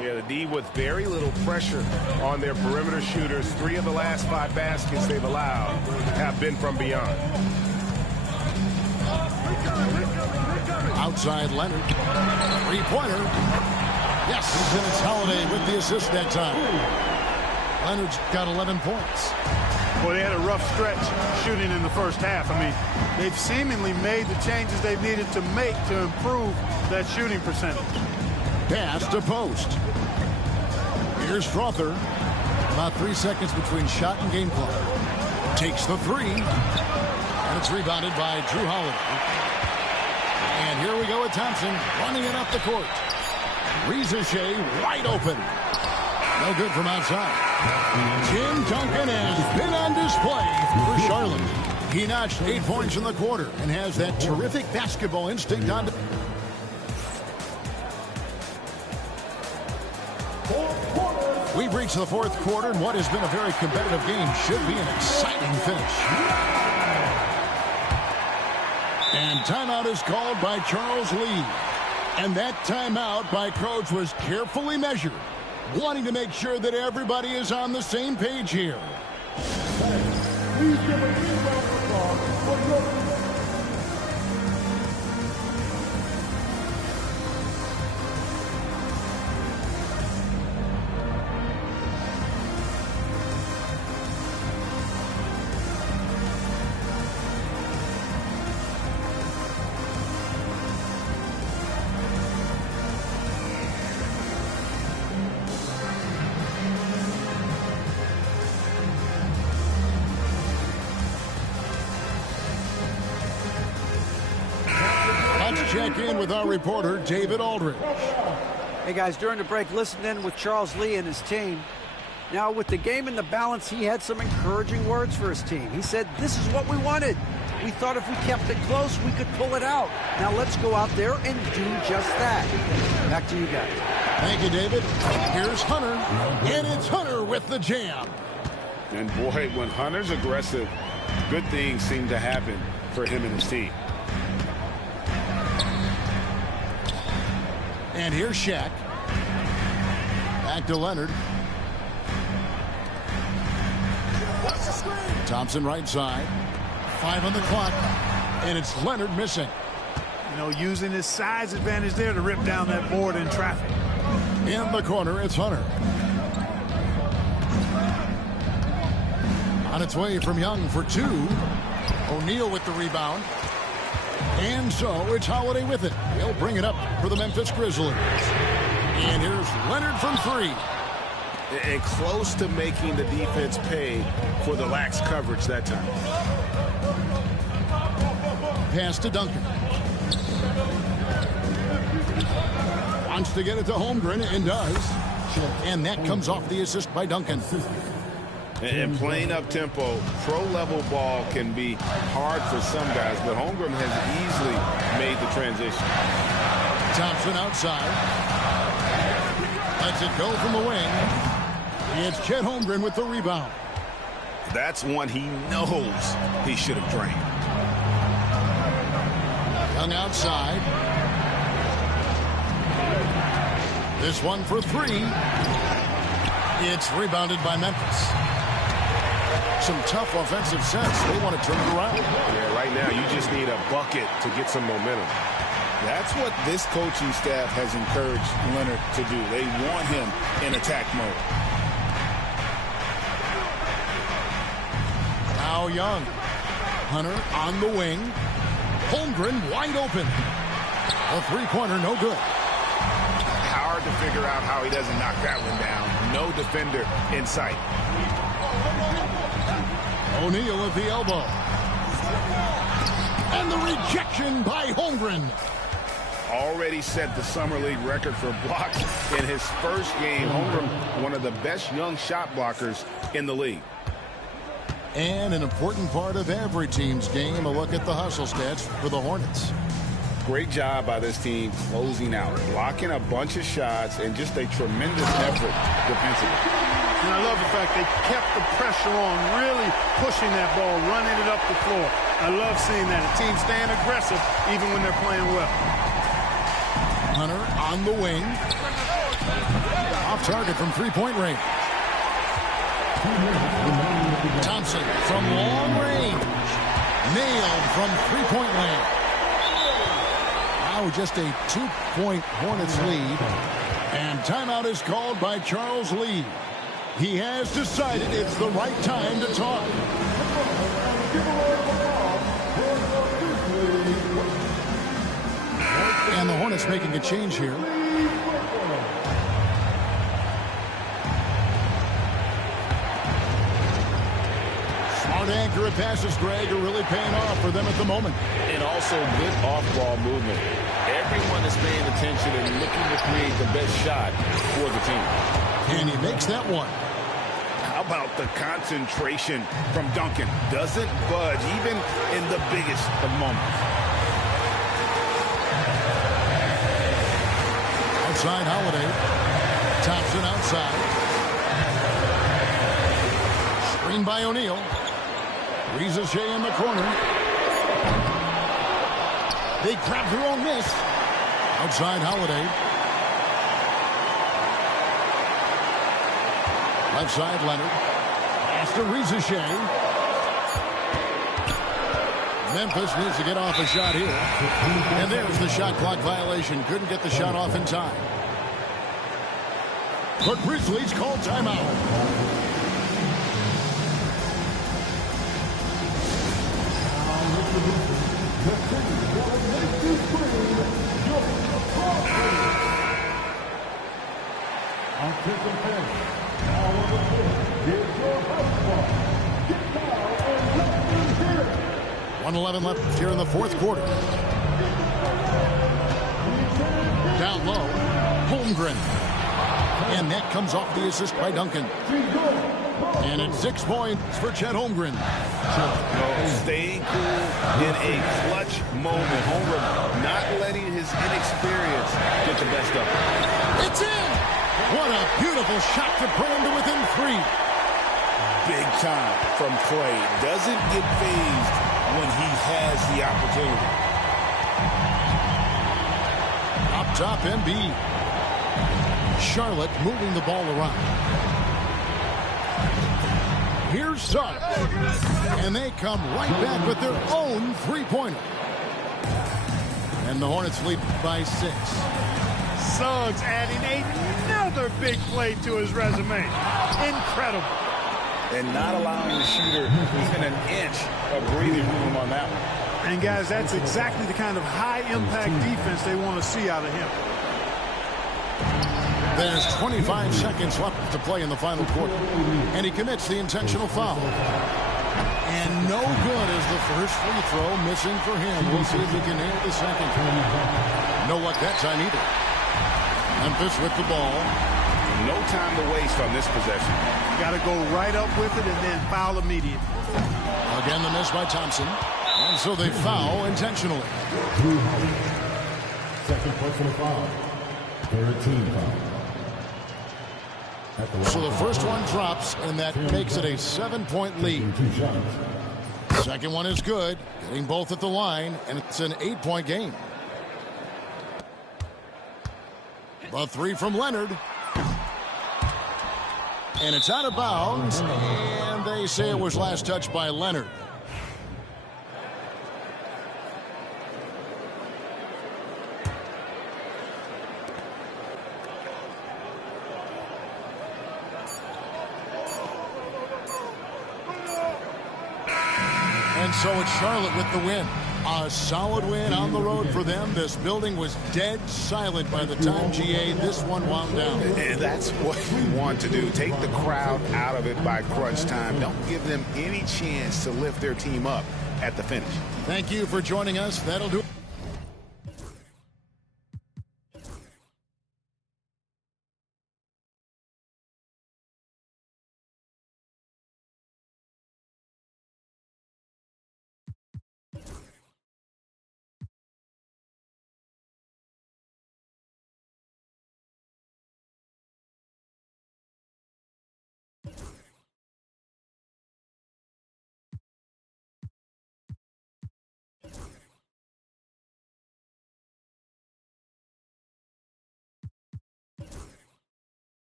Yeah, the D with very little pressure on their perimeter shooters. 3 of the last 5 baskets they've allowed have been from beyond. Outside Leonard. Three-pointer. Yes, and it's Holiday with the assist that time. Leonard's got 11 points. Well, they had a rough stretch shooting in the first half. I mean, they've seemingly made the changes they've needed to make to improve that shooting percentage. Pass to post. Here's Strother. About 3 seconds between shot and game clock. Takes the three. And it's rebounded by Drew Holiday. And here we go with Thompson running it up the court. Rizachet wide open. No good from outside. Tim Duncan has been on display for Charlotte. He notched 8 points in the quarter and has that terrific basketball instinct on. We've reached the fourth quarter, and what has been a very competitive game should be an exciting finish. And timeout is called by Charles Lee. And that timeout by Coach was carefully measured, wanting to make sure that everybody is on the same page here. Please give a big round of applause for your Check in with our reporter, David Aldridge. Hey, guys, during the break, listen in with Charles Lee and his team. Now, with the game in the balance, he had some encouraging words for his team. He said, this is what we wanted. We thought if we kept it close, we could pull it out. Now, let's go out there and do just that. Back to you guys. Thank you, David. Here's Hunter, and it's Hunter with the jam. And, boy, when Hunter's aggressive, good things seem to happen for him and his team. And here's Shaq. Back to Leonard. Thompson right side. 5 on the clock. And it's Leonard missing. You know, using his size advantage there to rip down that board in traffic. In the corner, it's Hunter. On its way from Young for 2. O'Neal with the rebound. And so it's Holiday with it. He'll bring it up for the Memphis Grizzlies. And here's Leonard from 3. And close to making the defense pay for the lax coverage that time. Pass to Duncan. Wants to get it to Holmgren and does. And that comes off the assist by Duncan. And playing up-tempo, pro-level ball can be hard for some guys, but Holmgren has easily made the transition. Thompson outside. Lets it go from the wing. It's Chet Holmgren with the rebound. That's one he knows he should have drained. Young outside. This one for 3. It's rebounded by Memphis. Some tough offensive sets. They want to turn it around. Yeah, right now you just need a bucket to get some momentum. That's what this coaching staff has encouraged Leonard to do. They want him in attack mode. Now Young. Hunter on the wing. Holmgren wide open. A three-pointer, no good. Hard to figure out how he doesn't knock that one down. No defender in sight. O'Neal with the elbow. And the rejection by Holmgren. Already set the Summer League record for blocks in his first game. Holmgren, one of the best young shot blockers in the league. And an important part of every team's game, a look at the hustle stats for the Hornets. Great job by this team closing out, blocking a bunch of shots, and just a tremendous effort defensively. And I love the fact they kept the pressure on, really pushing that ball, running it up the floor. I love seeing that. A team staying aggressive even when they're playing well. Hunter on the wing. Off target from three-point range. Thompson from long range. Nailed from three-point land. now just a 2-point Hornets lead. And timeout is called by Charles Lee. He has decided it's the right time to talk. And the Hornets making a change here. Smart accurate passes, Greg, are really paying off for them at the moment. And also good off-ball movement. Everyone is paying attention and looking to create the best shot for the team. And he makes that one. How about the concentration from Duncan? Doesn't budge, even in the biggest of moments. Outside Holiday. Thompson outside. Screen by O'Neal. Reza Shea in the corner. They grab their own miss. Outside Holiday. Left side Leonard. Pass to Reza Shea. Memphis needs to get off a shot here. And there's the shot clock violation. Couldn't get the shot off in time. The Grizzlies call timeout. Get 1:11 left here in the fourth quarter. Down low, Holmgren. And that comes off the assist by Duncan. And it's 6 points for Chet Holmgren. Staying cool in a clutch moment. Holmgren not letting his inexperience get the best of him. It's in! What a beautiful shot to bring him to within 3. Big time from Klay. Doesn't get phased when he has the opportunity. Up top, Embiid. Charlotte moving the ball around. Here's Suggs. And they come right back with their own three-pointer. And the Hornets lead by 6. Suggs adding another big play to his resume. Incredible. And not allowing the shooter even an inch of breathing room on that one. And guys, that's exactly the kind of high-impact defense they want to see out of him. There's 25 seconds left to play in the final quarter. And he commits the intentional foul. And no good is the first free throw, missing for him. We'll see if he can nail the second. No luck that time either. Memphis with the ball. No time to waste on this possession. Got to go right up with it and then foul immediately. Again, the miss by Thompson. And so they foul intentionally. Second personal foul. Third team foul. So the first one drops, and that makes it a 7-point lead. Second one is good, getting both at the line, and it's an 8-point game. The three from Leonard. And it's out of bounds, and they say it was last touched by Leonard. And so it's Charlotte with the win. A solid win on the road for them. This building was dead silent by the time, GA, this one wound down. And that's what you want to do. Take the crowd out of it by crunch time. Don't give them any chance to lift their team up at the finish. Thank you for joining us. That'll do it.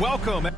Welcome.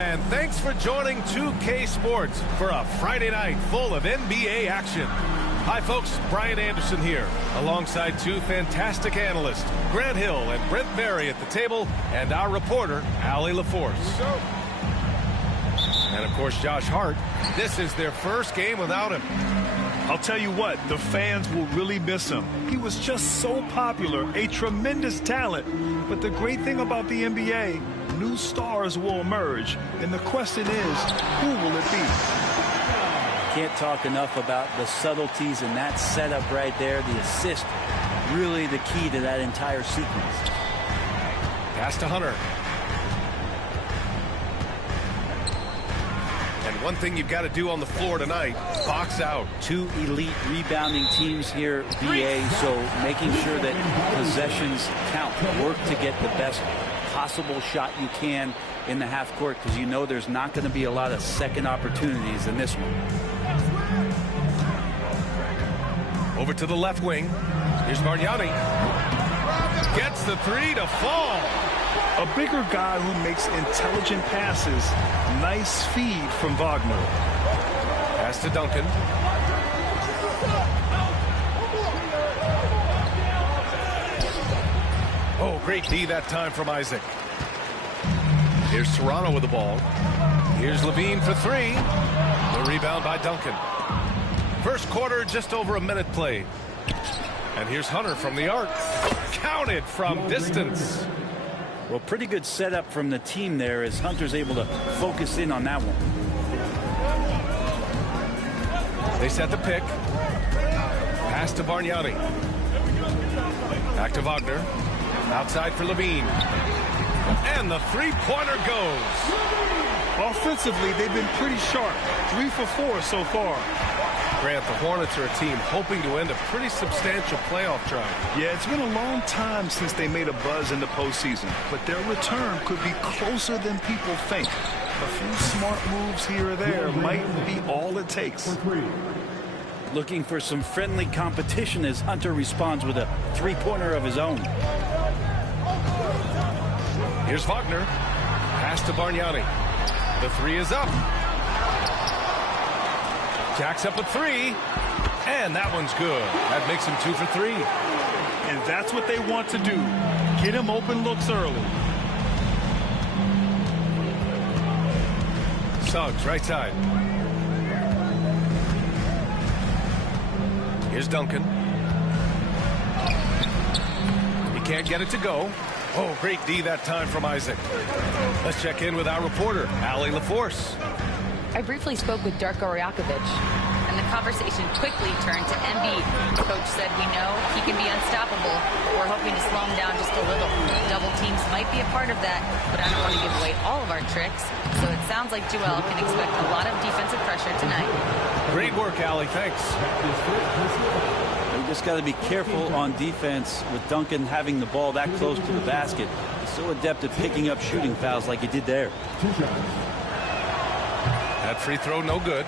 And thanks for joining 2K Sports for a Friday night full of NBA action. Hi, folks. Brian Anderson here, alongside two fantastic analysts, Grant Hill and Brent Berry at the table, and our reporter, Allie LaForce. And, of course, Josh Hart. This is their first game without him. I'll tell you what, the fans will really miss him. He was just so popular, a tremendous talent. But the great thing about the NBA, new stars will emerge. And the question is, who will it be? Can't talk enough about the subtleties in that setup right there. The assist, really the key to that entire sequence. Pass to Hunter. And one thing you've got to do on the floor tonight, box out. Two elite rebounding teams here, VA, so making sure that possessions count. Work to get the best possible shot you can in the half court, because you know there's not going to be a lot of second opportunities in this one. Over to the left wing. Here's Bargnani. Gets the three to fall. A bigger guy who makes intelligent passes. Nice feed from Wagner. Pass to Duncan. Oh, great D that time from Isaac. Here's Toronto with the ball. Here's Levine for three. The rebound by Duncan. First quarter, just over a minute played. And here's Hunter from the arc. Counted from distance. Well, pretty good setup from the team there as Hunter's able to focus in on that one. They set the pick. Pass to Bargnani. Back to Wagner. Outside for Levine. And the three-pointer goes. Offensively, they've been pretty sharp. 3 for 4 so far. Grant, the Hornets are a team hoping to end a pretty substantial playoff drive. Yeah, it's been a long time since they made a buzz in the postseason, but their return could be closer than people think. A few smart moves here or there might be all it takes. Looking for some friendly competition as Hunter responds with a three-pointer of his own. Here's Wagner. Pass to Bargnani. The three is up. Jacks up a three. And that one's good. That makes him 2 for 3. And that's what they want to do. Get him open looks early. Suggs, right side. Here's Duncan. He can't get it to go. Oh, great D that time from Isaac. Let's check in with our reporter, Allie LaForce. I briefly spoke with Darko Rajakovic, and the conversation quickly turned to Embiid. Coach said, we know he can be unstoppable. We're hoping to slow him down just a little. Double teams might be a part of that, but I don't want to give away all of our tricks. So it sounds like Joel can expect a lot of defensive pressure tonight. Great work, Allie. Thanks. You just got to be careful on defense with Duncan having the ball that close to the basket. He's so adept at picking up shooting fouls like he did there. That free throw, no good.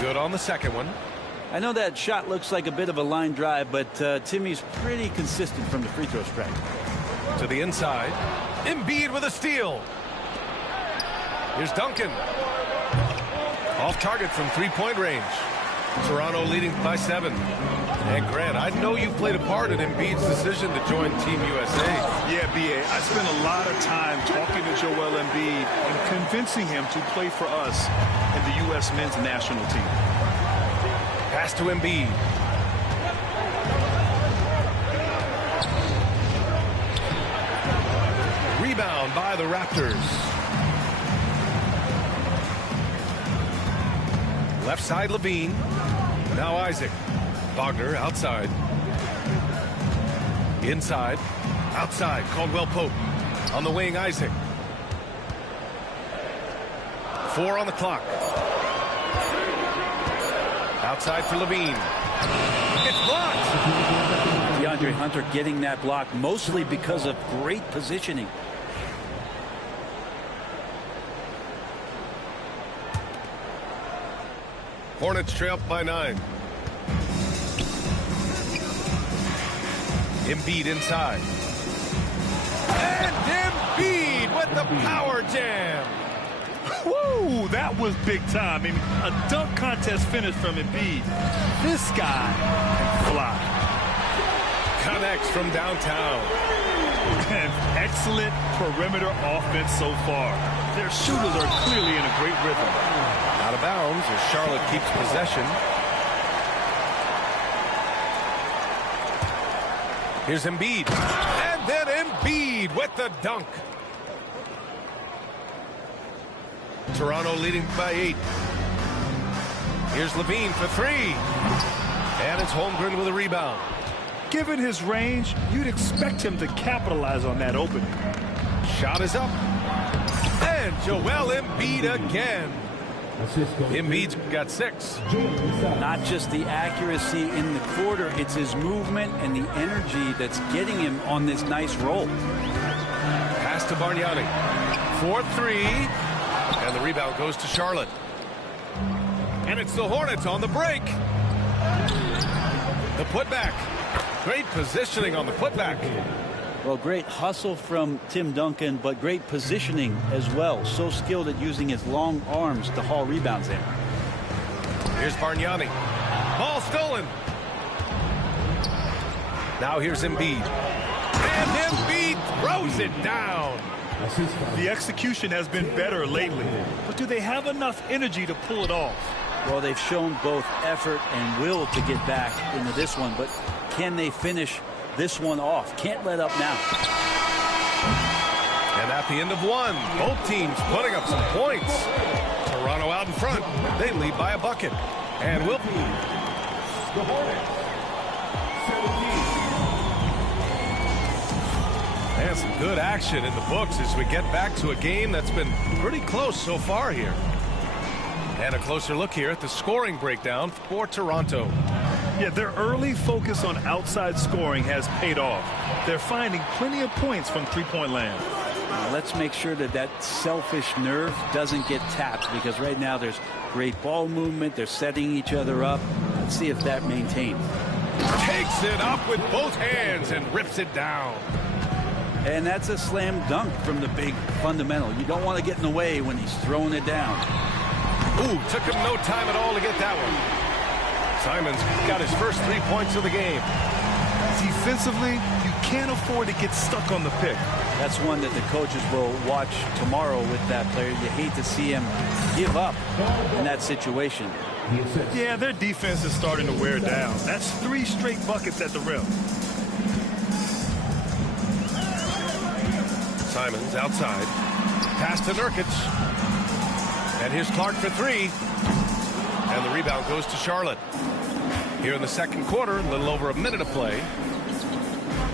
Good on the second one. I know that shot looks like a bit of a line drive, but Timmy's pretty consistent from the free throw stripe. To the inside. Embiid with a steal. Here's Duncan. Off target from three-point range. Toronto leading by 7. And Grant, I know you played a part in Embiid's decision to join Team USA. Yeah, B.A. I spent a lot of time talking to Joel Embiid and convincing him to play for us in the U.S. men's national team. Pass to Embiid. Rebound by the Raptors. Left side, Levine. Now Isaac. Wagner outside. Inside. Outside, Caldwell Pope. On the wing, Isaac. 4 on the clock. Outside for Levine. It's blocked. DeAndre Hunter getting that block mostly because of great positioning. Hornets trail by 9. Embiid inside. And Embiid with the power jam. Woo, that was big time. I mean, a dunk contest finish from Embiid. This guy can fly. Connects from downtown. And excellent perimeter offense so far. Their shooters are clearly in a great rhythm. Out of bounds as Charlotte keeps possession. Here's Embiid. And then Embiid with the dunk. Toronto leading by 8. Here's Levine for 3. And it's Holmgren with a rebound. Given his range, you'd expect him to capitalize on that opening. Shot is up. And Joel Embiid again. Embiid's got 6. Not just the accuracy in the quarter, it's his movement and the energy that's getting him on this nice roll. Pass to Bargnani. 4-3. And the rebound goes to Charlotte. And it's the Hornets on the break. The putback. Great positioning on the putback. Well, great hustle from Tim Duncan, but great positioning as well. So skilled at using his long arms to haul rebounds in. Here's Bargnani. Ball stolen. Now here's Embiid. And Embiid throws it down. The execution has been better lately, but do they have enough energy to pull it off? Well, they've shown both effort and will to get back into this one, but can they finish this one off? Can't let up now. And at the end of 1, both teams putting up some points. Toronto out in front. They lead by a bucket. And will be the Hornets. 17. And some good action in the books as we get back to a game that's been pretty close so far here. And a closer look here at the scoring breakdown for Toronto. Yeah, their early focus on outside scoring has paid off. They're finding plenty of points from three-point land. Let's make sure that that selfish nerve doesn't get tapped, because right now there's great ball movement. They're setting each other up. Let's see if that maintains. Takes it up with both hands and rips it down. And that's a slam dunk from the big fundamental. You don't want to get in the way when he's throwing it down. Ooh, took him no time at all to get that one. Simons got his first 3 points of the game. Defensively, you can't afford to get stuck on the pick. That's one that the coaches will watch tomorrow with that player. You hate to see him give up in that situation. Yeah, their defense is starting to wear down. That's 3 straight buckets at the rim. Simons outside. Pass to Nurkic. And here's Clark for 3. And the rebound goes to Charlotte. Here in the second quarter, a little over a minute of play.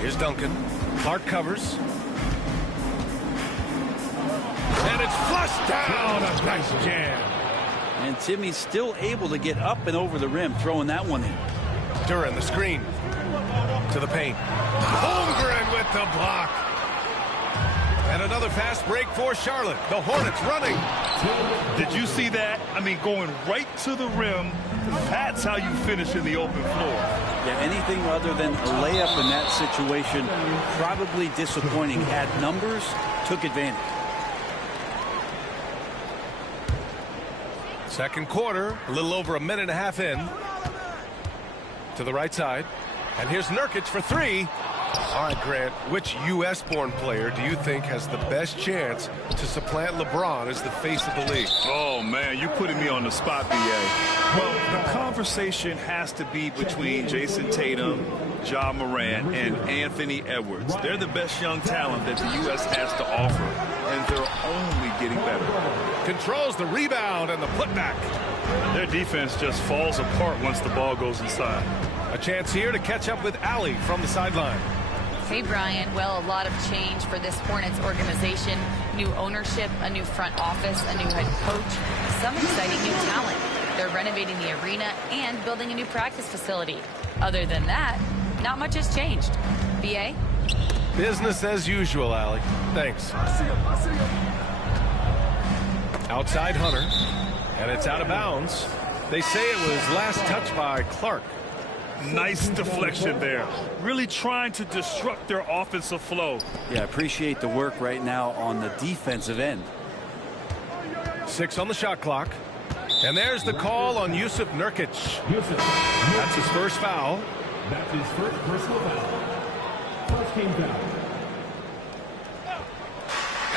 Here's Duncan. Clark covers. And it's flushed down. A nice jam. And Timmy's still able to get up and over the rim, throwing that one in. Duran, the screen. To the paint. Holmgren with the block. And another fast break for Charlotte. The Hornets running. Did you see that? I mean, going right to the rim. That's how you finish in the open floor. Yeah, anything other than a layup in that situation, probably disappointing. Had numbers, took advantage. Second quarter, a little over a minute and a half in. To the right side. And here's Nurkic for 3. All right, Grant, which U.S.-born player do you think has the best chance to supplant LeBron as the face of the league? Oh, man, you're putting me on the spot, B.A. Well, the conversation has to be between Jason Tatum, Ja Morant, and Anthony Edwards. They're the best young talent that the U.S. has to offer, and they're only getting better. Controls the rebound and the putback. Their defense just falls apart once the ball goes inside. A chance here to catch up with Allie from the sideline. Hey, Brian. Well, a lot of change for this Hornets organization. New ownership, a new front office, a new head coach, some exciting new talent. They're renovating the arena and building a new practice facility. Other than that, not much has changed. B.A.? Business as usual, Allie. Thanks. Outside Hunter, and it's out of bounds. They say it was last touched by Clark. Nice deflection there. Really trying to disrupt their offensive flow. Yeah, appreciate the work right now on the defensive end. 6 on the shot clock. And there's the call on Jusuf Nurkic. That's his first foul. That's his first personal foul. First team foul.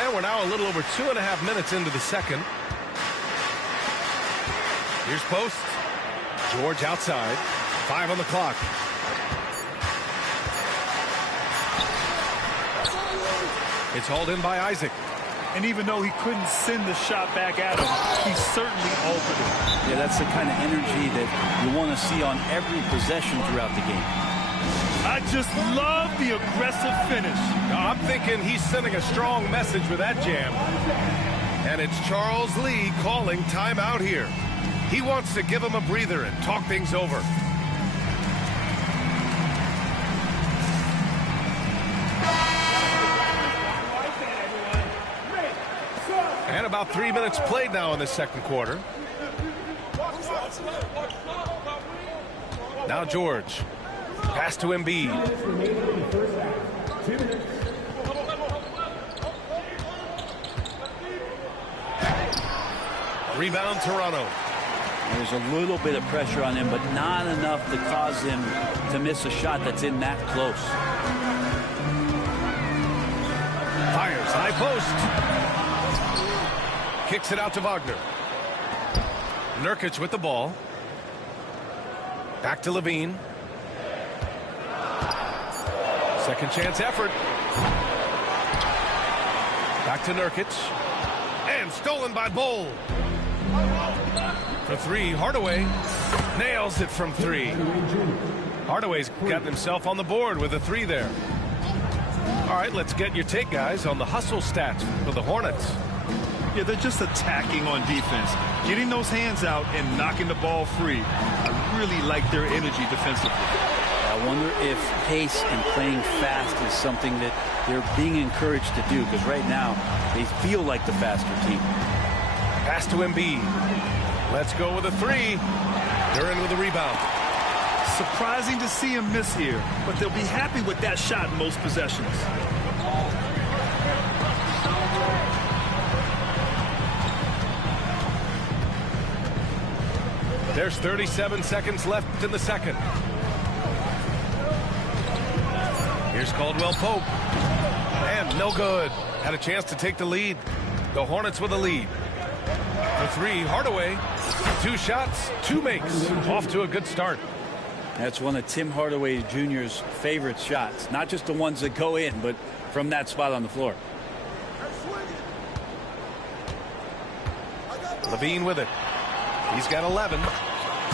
And we're now a little over 2.5 minutes into the second. Here's post. George outside. 5 on the clock. It's hauled in by Isaac. And even though he couldn't send the shot back at him, he certainly altered it. Yeah, that's the kind of energy that you want to see on every possession throughout the game. I just love the aggressive finish. I'm thinking he's sending a strong message with that jam. And it's Charles Lee calling timeout here. He wants to give him a breather and talk things over. And about 3 minutes played now in the second quarter. Now George. Pass to Embiid. Rebound Toronto. There's a little bit of pressure on him, but not enough to cause him to miss a shot that's in that close. Fires high post. Kicks it out to Wagner. Nurkic with the ball. Back to Levine. Second chance effort. Back to Nurkic. And stolen by Bol. For 3, Hardaway nails it from 3. Hardaway's gotten himself on the board with a 3 there. All right, let's get your take, guys, on the hustle stats for the Hornets. Yeah, they're just attacking on defense, getting those hands out and knocking the ball free. I really like their energy defensively. I wonder if pace and playing fast is something that they're being encouraged to do, because right now they feel like the faster team. Pass to Embiid. Let's go with a three. They're in with a rebound. Surprising to see him miss here, but they'll be happy with that shot in most possessions. There's 37 seconds left in the second. Here's Caldwell Pope. And no good. Had a chance to take the lead. The Hornets with a lead. For three, Hardaway. 2 shots, 2 makes. Off to a good start. That's one of Tim Hardaway Jr.'s favorite shots. Not just the ones that go in, but from that spot on the floor. LaVine with it. He's got 11.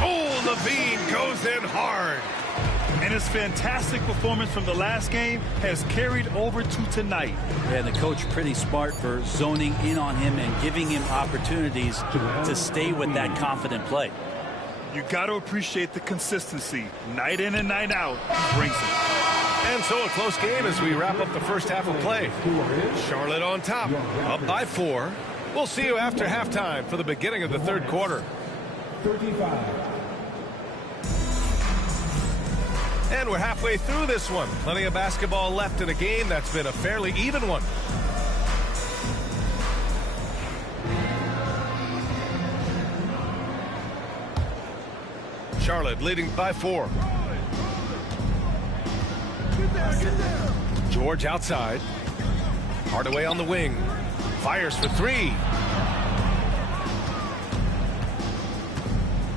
Oh, LaVine goes in hard. And his fantastic performance from the last game has carried over to tonight. Yeah, the coach pretty smart for zoning in on him and giving him opportunities to stay with that confident play. You got to appreciate the consistency. Night in and night out, he brings it. And so a close game as we wrap up the first half of play. Charlotte on top, up by 4. We'll see you after halftime for the beginning of the third quarter. 35. And we're halfway through this one. Plenty of basketball left in a game that's been a fairly even one. Charlotte leading by 4. George outside. Hardaway on the wing. Fires for 3.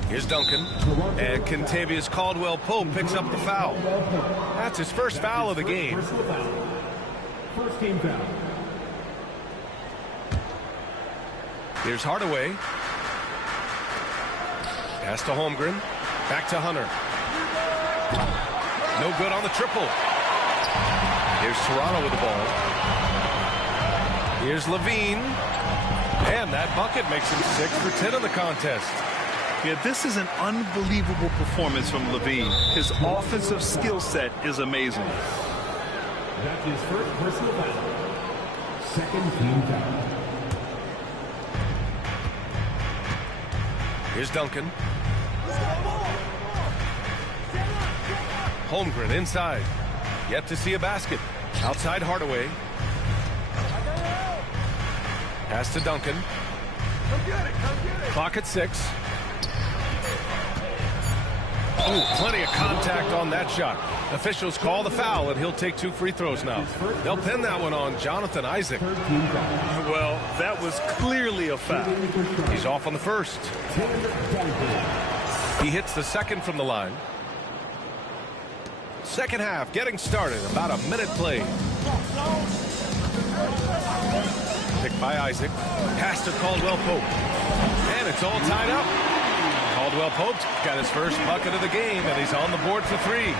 Here's Duncan. And Kentavious Caldwell-Pope picks up the foul. That's his first foul of the game. First team foul. Here's Hardaway. Pass to Holmgren. Back to Hunter. No good on the triple. Here's Toronto with the ball. Here's LaVine. And that bucket makes him 6 for 10 in the contest. Yeah, this is an unbelievable performance from LaVine. His offensive skill set is amazing. That's his first personal foul. Second team foul. Here's Duncan. Holmgren inside. Yet to see a basket. Outside Hardaway. Pass to Duncan. Clock at 6. Oh, plenty of contact on that shot. Officials call the foul, and he'll take 2 free throws now. They'll pin that one on Jonathan Isaac. Well, that was clearly a foul. He's off on the first. He hits the second from the line. Second half getting started. About a minute played. Picked by Isaac. Pass to Caldwell-Pope. And it's all tied up. Caldwell-Pope's got his first bucket of the game, and he's on the board for 3.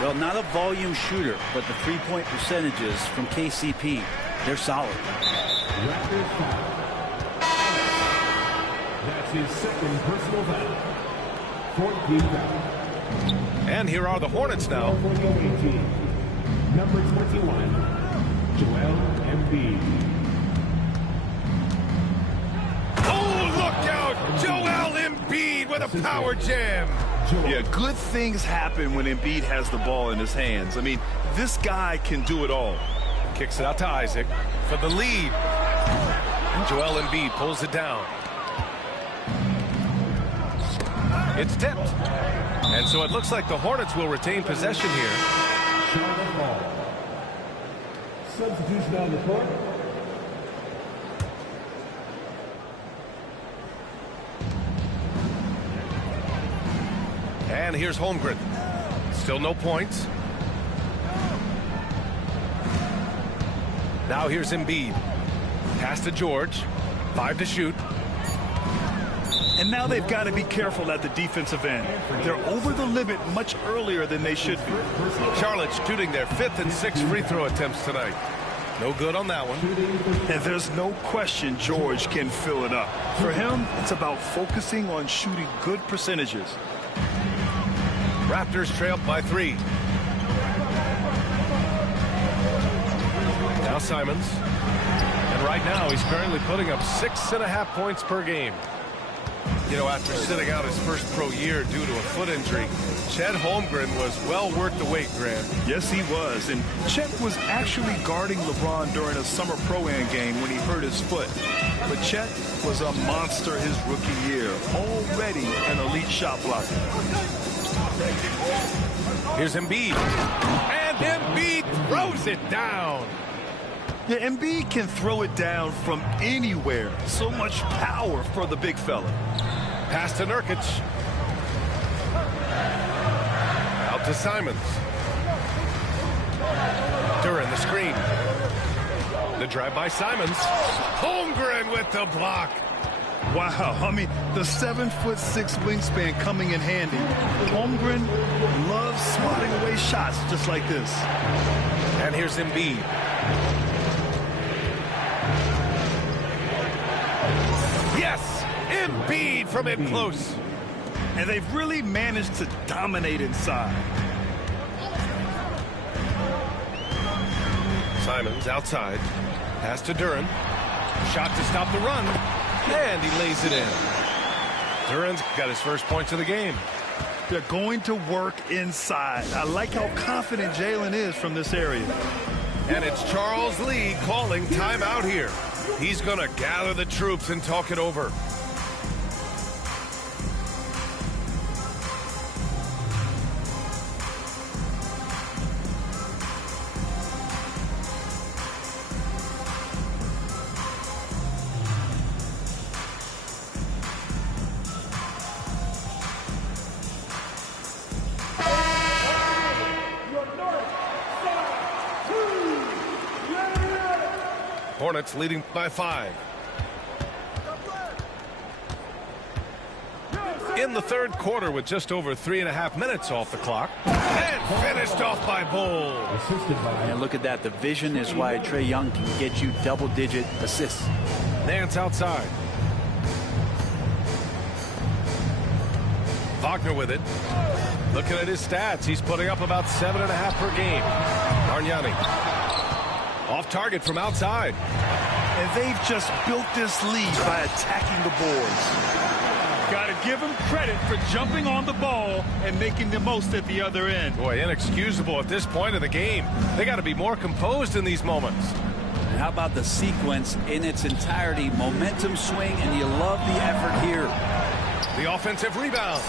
Well, not a volume shooter, but the three-point percentages from KCP, they're solid. Raptors foul. That's his second personal foul. 14 foul. And here are the Hornets now. Number 21, Joel Embiid. Oh, look out! Joel Embiid with a power jam. Yeah, good things happen when Embiid has the ball in his hands. I mean, this guy can do it all. Kicks it out to Isaac for the lead. And Joel Embiid pulls it down. It's tipped. And so it looks like the Hornets will retain possession here. Charlotte ball. Substitution on the court. And here's Holmgren. Still no points. Now here's Embiid. Pass to George. 5 to shoot. And now they've got to be careful at the defensive end. They're over the limit much earlier than they should be. Charlotte's shooting their 5th and 6th free throw attempts tonight. No good on that one. And there's no question George can fill it up. For him, it's about focusing on shooting good percentages. Raptors trail by 3. Now Simons. And right now he's currently putting up 6.5 points per game. You know, after sitting out his first pro year due to a foot injury, Chet Holmgren was well worth the wait, Grant. Yes, he was. And Chet was actually guarding LeBron during a summer Pro-Am game when he hurt his foot. But Chet was a monster his rookie year, already an elite shot blocker. Here's Embiid. And Embiid throws it down. Yeah, Embiid can throw it down from anywhere. So much power for the big fella. Pass to Nurkic. Out to Simons. Duran the screen. The drive by Simons. Holmgren with the block. Wow, I mean, the 7'6" wingspan coming in handy. Holmgren loves swatting away shots just like this. And here's Embiid. Yes, Embiid from in close. And they've really managed to dominate inside. Simons outside. Pass to Duran. Shot to stop the run. And he lays it in. Duran's got his first points of the game. They're going to work inside. I like how confident Jalen is from this area. And it's Charles Lee calling timeout here. He's going to gather the troops and talk it over. Hornets leading by 5. In the third quarter with just over 3.5 minutes off the clock. And finished off by Bull. And look at that. The vision is why Trae Young can get you double-digit assists. Nance outside. Wagner with it. Looking at his stats, he's putting up about 7.5 per game. Bargnani. Off target from outside. And they've just built this lead by attacking the boards. Got to give them credit for jumping on the ball and making the most at the other end. Boy, inexcusable at this point of the game. They got to be more composed in these moments. And how about the sequence in its entirety? Momentum swing, and you love the effort here. The offensive rebound.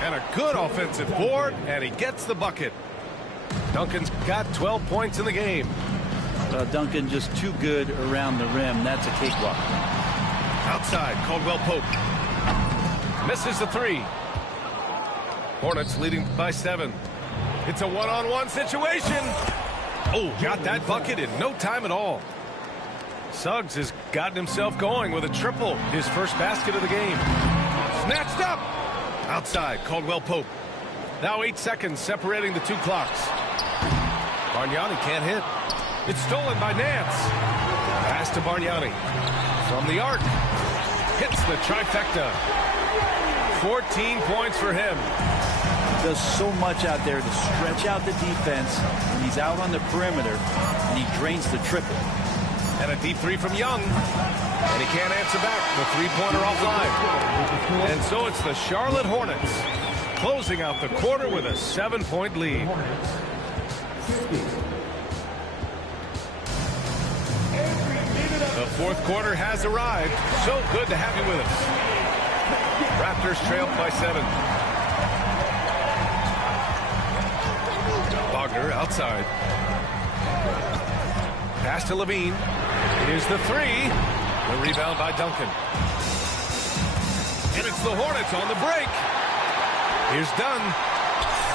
And a good offensive board, and he gets the bucket. Duncan's got 12 points in the game. Duncan just too good around the rim. That's a cakewalk. Outside, Caldwell Pope. Misses the 3. Hornets leading by 7. It's a one-on-one situation. Oh, got that bucket in no time at all. Suggs has gotten himself going with a triple. His first basket of the game. Snatched up. Outside, Caldwell Pope. Now 8 seconds separating the 2 clocks. Bargnani can't hit. It's stolen by Nance. Pass to Bargnani. From the arc. Hits the trifecta. 14 points for him. Does so much out there to stretch out the defense when he's out on the perimeter, and he drains the triple. And a deep 3 from Young. And he can't answer back. The three-pointer offline. And so it's the Charlotte Hornets closing out the quarter with a 7-point lead. The fourth quarter has arrived. So good to have you with us. Raptors trailed by 7. Wagner outside. Pass to Levine. Here's the 3. The rebound by Duncan. And it's the Hornets on the break. Here's Dunn.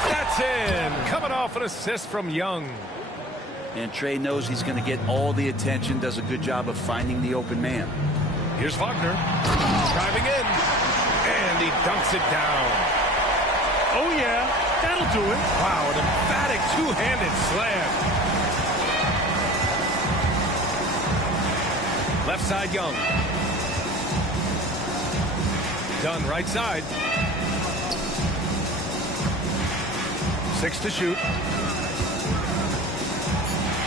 That's in. Coming off an assist from Young. And Trae knows he's going to get all the attention, does a good job of finding the open man. Here's Wagner. Driving in. And he dunks it down. Oh, yeah. That'll do it. Wow, an emphatic two-handed slam. Left side, Young. Dunn right side. 6 to shoot.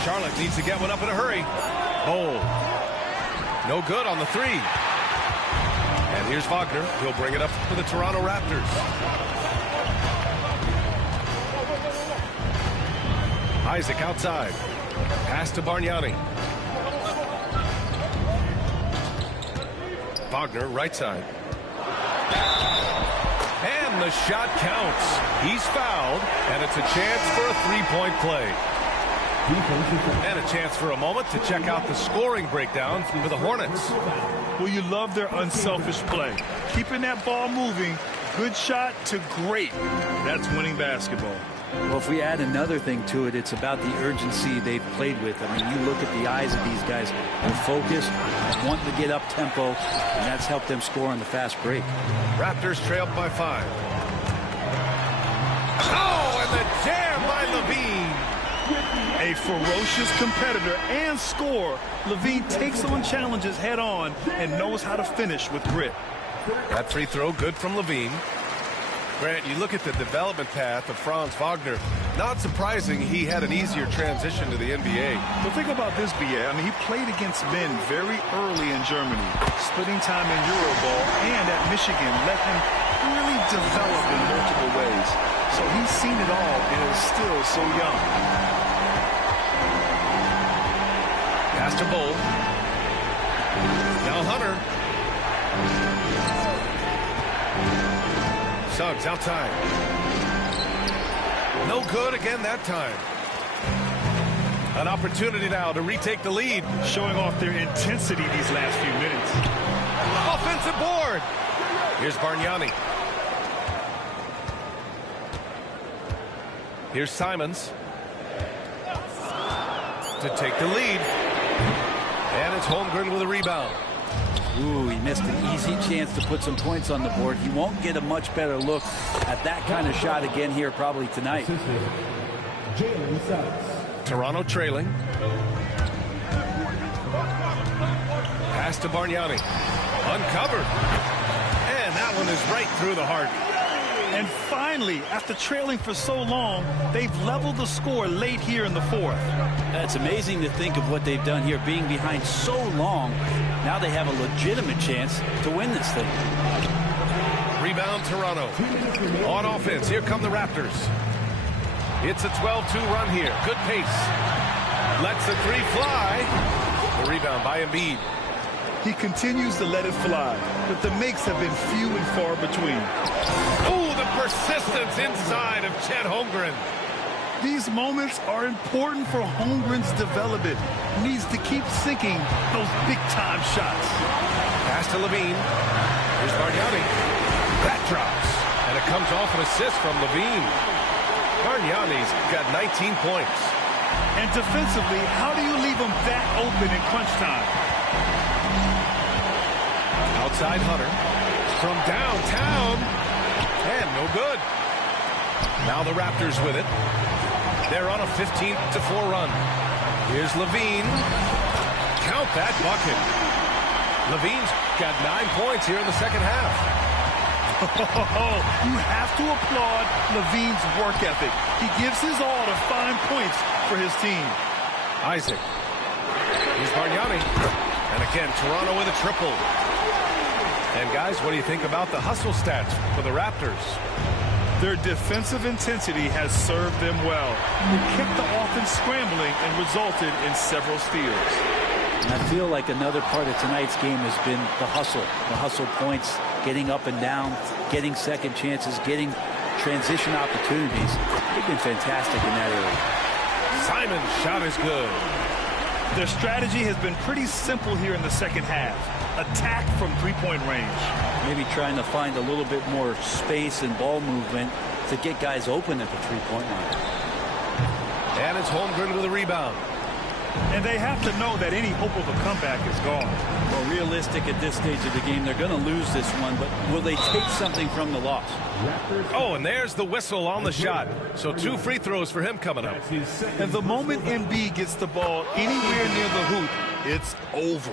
Charlotte needs to get one up in a hurry. Bol. No good on the 3. And here's Wagner. He'll bring it up for the Toronto Raptors. Isaac outside. Pass to Bargnani. Wagner right side. And the shot counts. He's fouled, and it's a chance for a three-point play. And a chance for a moment to check out the scoring breakdown for the Hornets. Well, you love their unselfish play. Keeping that ball moving, good shot to great. That's winning basketball. Well, if we add another thing to it, it's about the urgency they've played with. I mean, you look at the eyes of these guys. They're focused, wanting to get up tempo, and that's helped them score on the fast break. Raptors trailed by 5. Oh, and the jam by LaVine. A ferocious competitor and scorer, LaVine takes on challenges head on and knows how to finish with grit. That free throw good from LaVine. Grant, you look at the development path of Franz Wagner. Not surprising he had an easier transition to the NBA. But think about this, B.A. I mean, he played against men very early in Germany, splitting time in Euroball, and at Michigan let him really develop in multiple ways. So he's seen it all and is still so young. Pass to Bol. Now Hunter. Suggs outside. No good again that time. An opportunity now to retake the lead. Showing off their intensity these last few minutes. Offensive board. Here's Bargnani. Here's Simons to take the lead. And it's Holmgren with a rebound. Ooh, he missed an easy chance to put some points on the board. He won't get a much better look at that kind of shot again here probably tonight. Toronto trailing. Pass to Bargnani. Uncovered. And that one is right through the heart. And finally, after trailing for so long, they've leveled the score late here in the 4th. It's amazing to think of what they've done here, being behind so long. Now they have a legitimate chance to win this thing. Rebound Toronto. On offense, here come the Raptors. It's a 12-2 run here. Good pace. Lets the 3 fly. The rebound by Embiid. He continues to let it fly, but the makes have been few and far between. Oh, the persistence inside of Chet Holmgren. These moments are important for Holmgren's development. He needs to keep sinking those big-time shots. Pass to LaVine. Here's Bargnani. That drops. And it comes off an assist from LaVine. Bargnani's got 19 points. And defensively, how do you leave him that open in crunch time? Outside Hunter. From downtown. And no good. Now the Raptors with it. They're on a 15-4 run. Here's LaVine. Count that bucket. LaVine's got 9 points here in the second half. You have to applaud LaVine's work ethic. He gives his all to find points for his team. Isaac. Here's Bargnani. And again, Toronto with a triple. And guys, what do you think about the hustle stats for the Raptors? Their defensive intensity has served them well. They kept the offense scrambling and resulted in several steals. And I feel like another part of tonight's game has been the hustle points, getting up and down, getting second chances, getting transition opportunities. They've been fantastic in that area. Simon's shot is good. Their strategy has been pretty simple here in the second half. Attack from three-point range. Maybe trying to find a little bit more space and ball movement to get guys open at the three-point line. And it's Holmgren with a rebound. And they have to know that any hope of a comeback is gone. Well, realistic at this stage of the game, they're going to lose this one, but will they take something from the loss? Oh, and there's the whistle on the shot. So 2 free throws for him coming up. And the moment Embiid gets the ball anywhere near the hoop, it's over.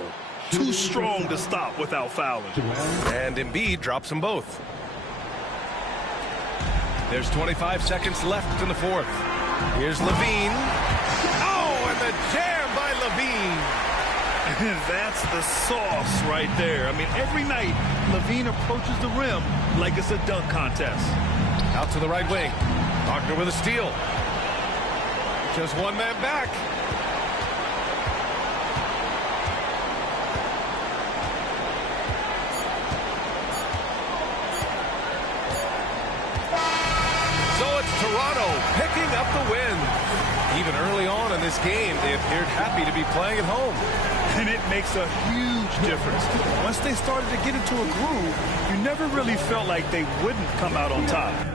Too strong to stop without fouling. And Embiid drops them both. There's 25 seconds left in the fourth. Here's Levine. Oh, and the jam by Levine. That's the sauce right there. I mean, every night, Levine approaches the rim like it's a dunk contest. Out to the right wing. Wagner with a steal. Just one man back. So it's Toronto picking up the win. Even early on in this game, they appeared happy to be playing at home. And it makes a huge difference. Once they started to get into a groove, you never really felt like they wouldn't come out on top.